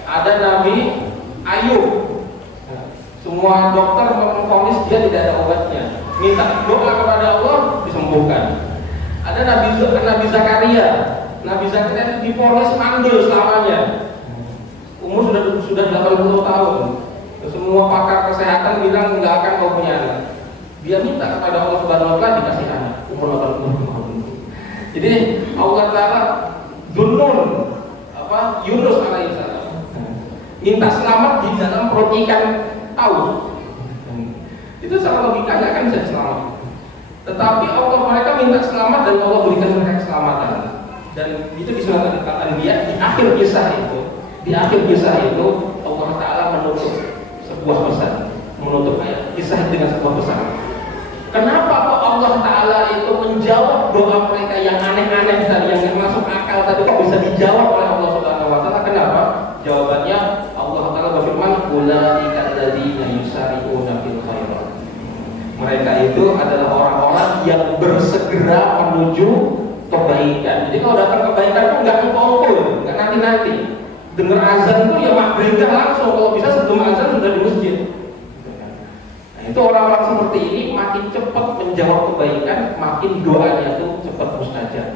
Ada Nabi Ayub, semua dokter memvonis dia tidak ada obatnya, minta doa kepada Allah, disembuhkan. Ada Nabi Zakaria itu divonis mandul selamanya, umur sudah 80 tahun. Semua pakar kesehatan bilang nggak akan kau punya anak. Dia minta kepada Allah Subhanahu wa taala dikasih anak umur 80 tahun. Jadi Allah taala Yunus alaihissalam minta selamat di dalam perut ikan paus. Itu secara logika nggak akan bisa selamat. Tetapi mereka minta selamat dan Allah berikan mereka keselamatan. Dan itu di surat Al-Anbiya di akhir kisah itu Allah taala menutup sebuah pesan, menutup kisah dengan sebuah pesan. Kenapa kok Allah Ta'ala itu menjawab doa mereka yang aneh-aneh tadi, yang nggak masuk akal tadi, kok bisa dijawab oleh Allah Subhanahu Wa Taala? Kenapa? Jawabannya Allah Ta'ala berfirman, "Ulaika alladzina yusari'una fil khairat." Mereka itu adalah orang-orang yang bersegera menuju kebaikan. Jadi kalau datang kebaikan itu nggak ngumpul, nggak nanti-nanti. dengar azan itu ya maghribnya langsung, kalau bisa sebelum azan sudah di masjid. Nah, itu orang-orang seperti ini makin cepat menjawab kebaikan, makin doanya itu cepat mustajab.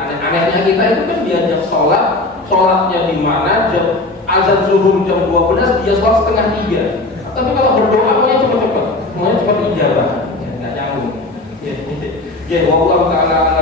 Aneh-anehnya kita itu kan diajak sholatnya di mana azan zuhur jam 12, dia sholat setengah 3. Tapi kalau berdoa maunya cepat-cepat, maunya cepat ijabah, nggak nyambung. Ya, wallahu ta'ala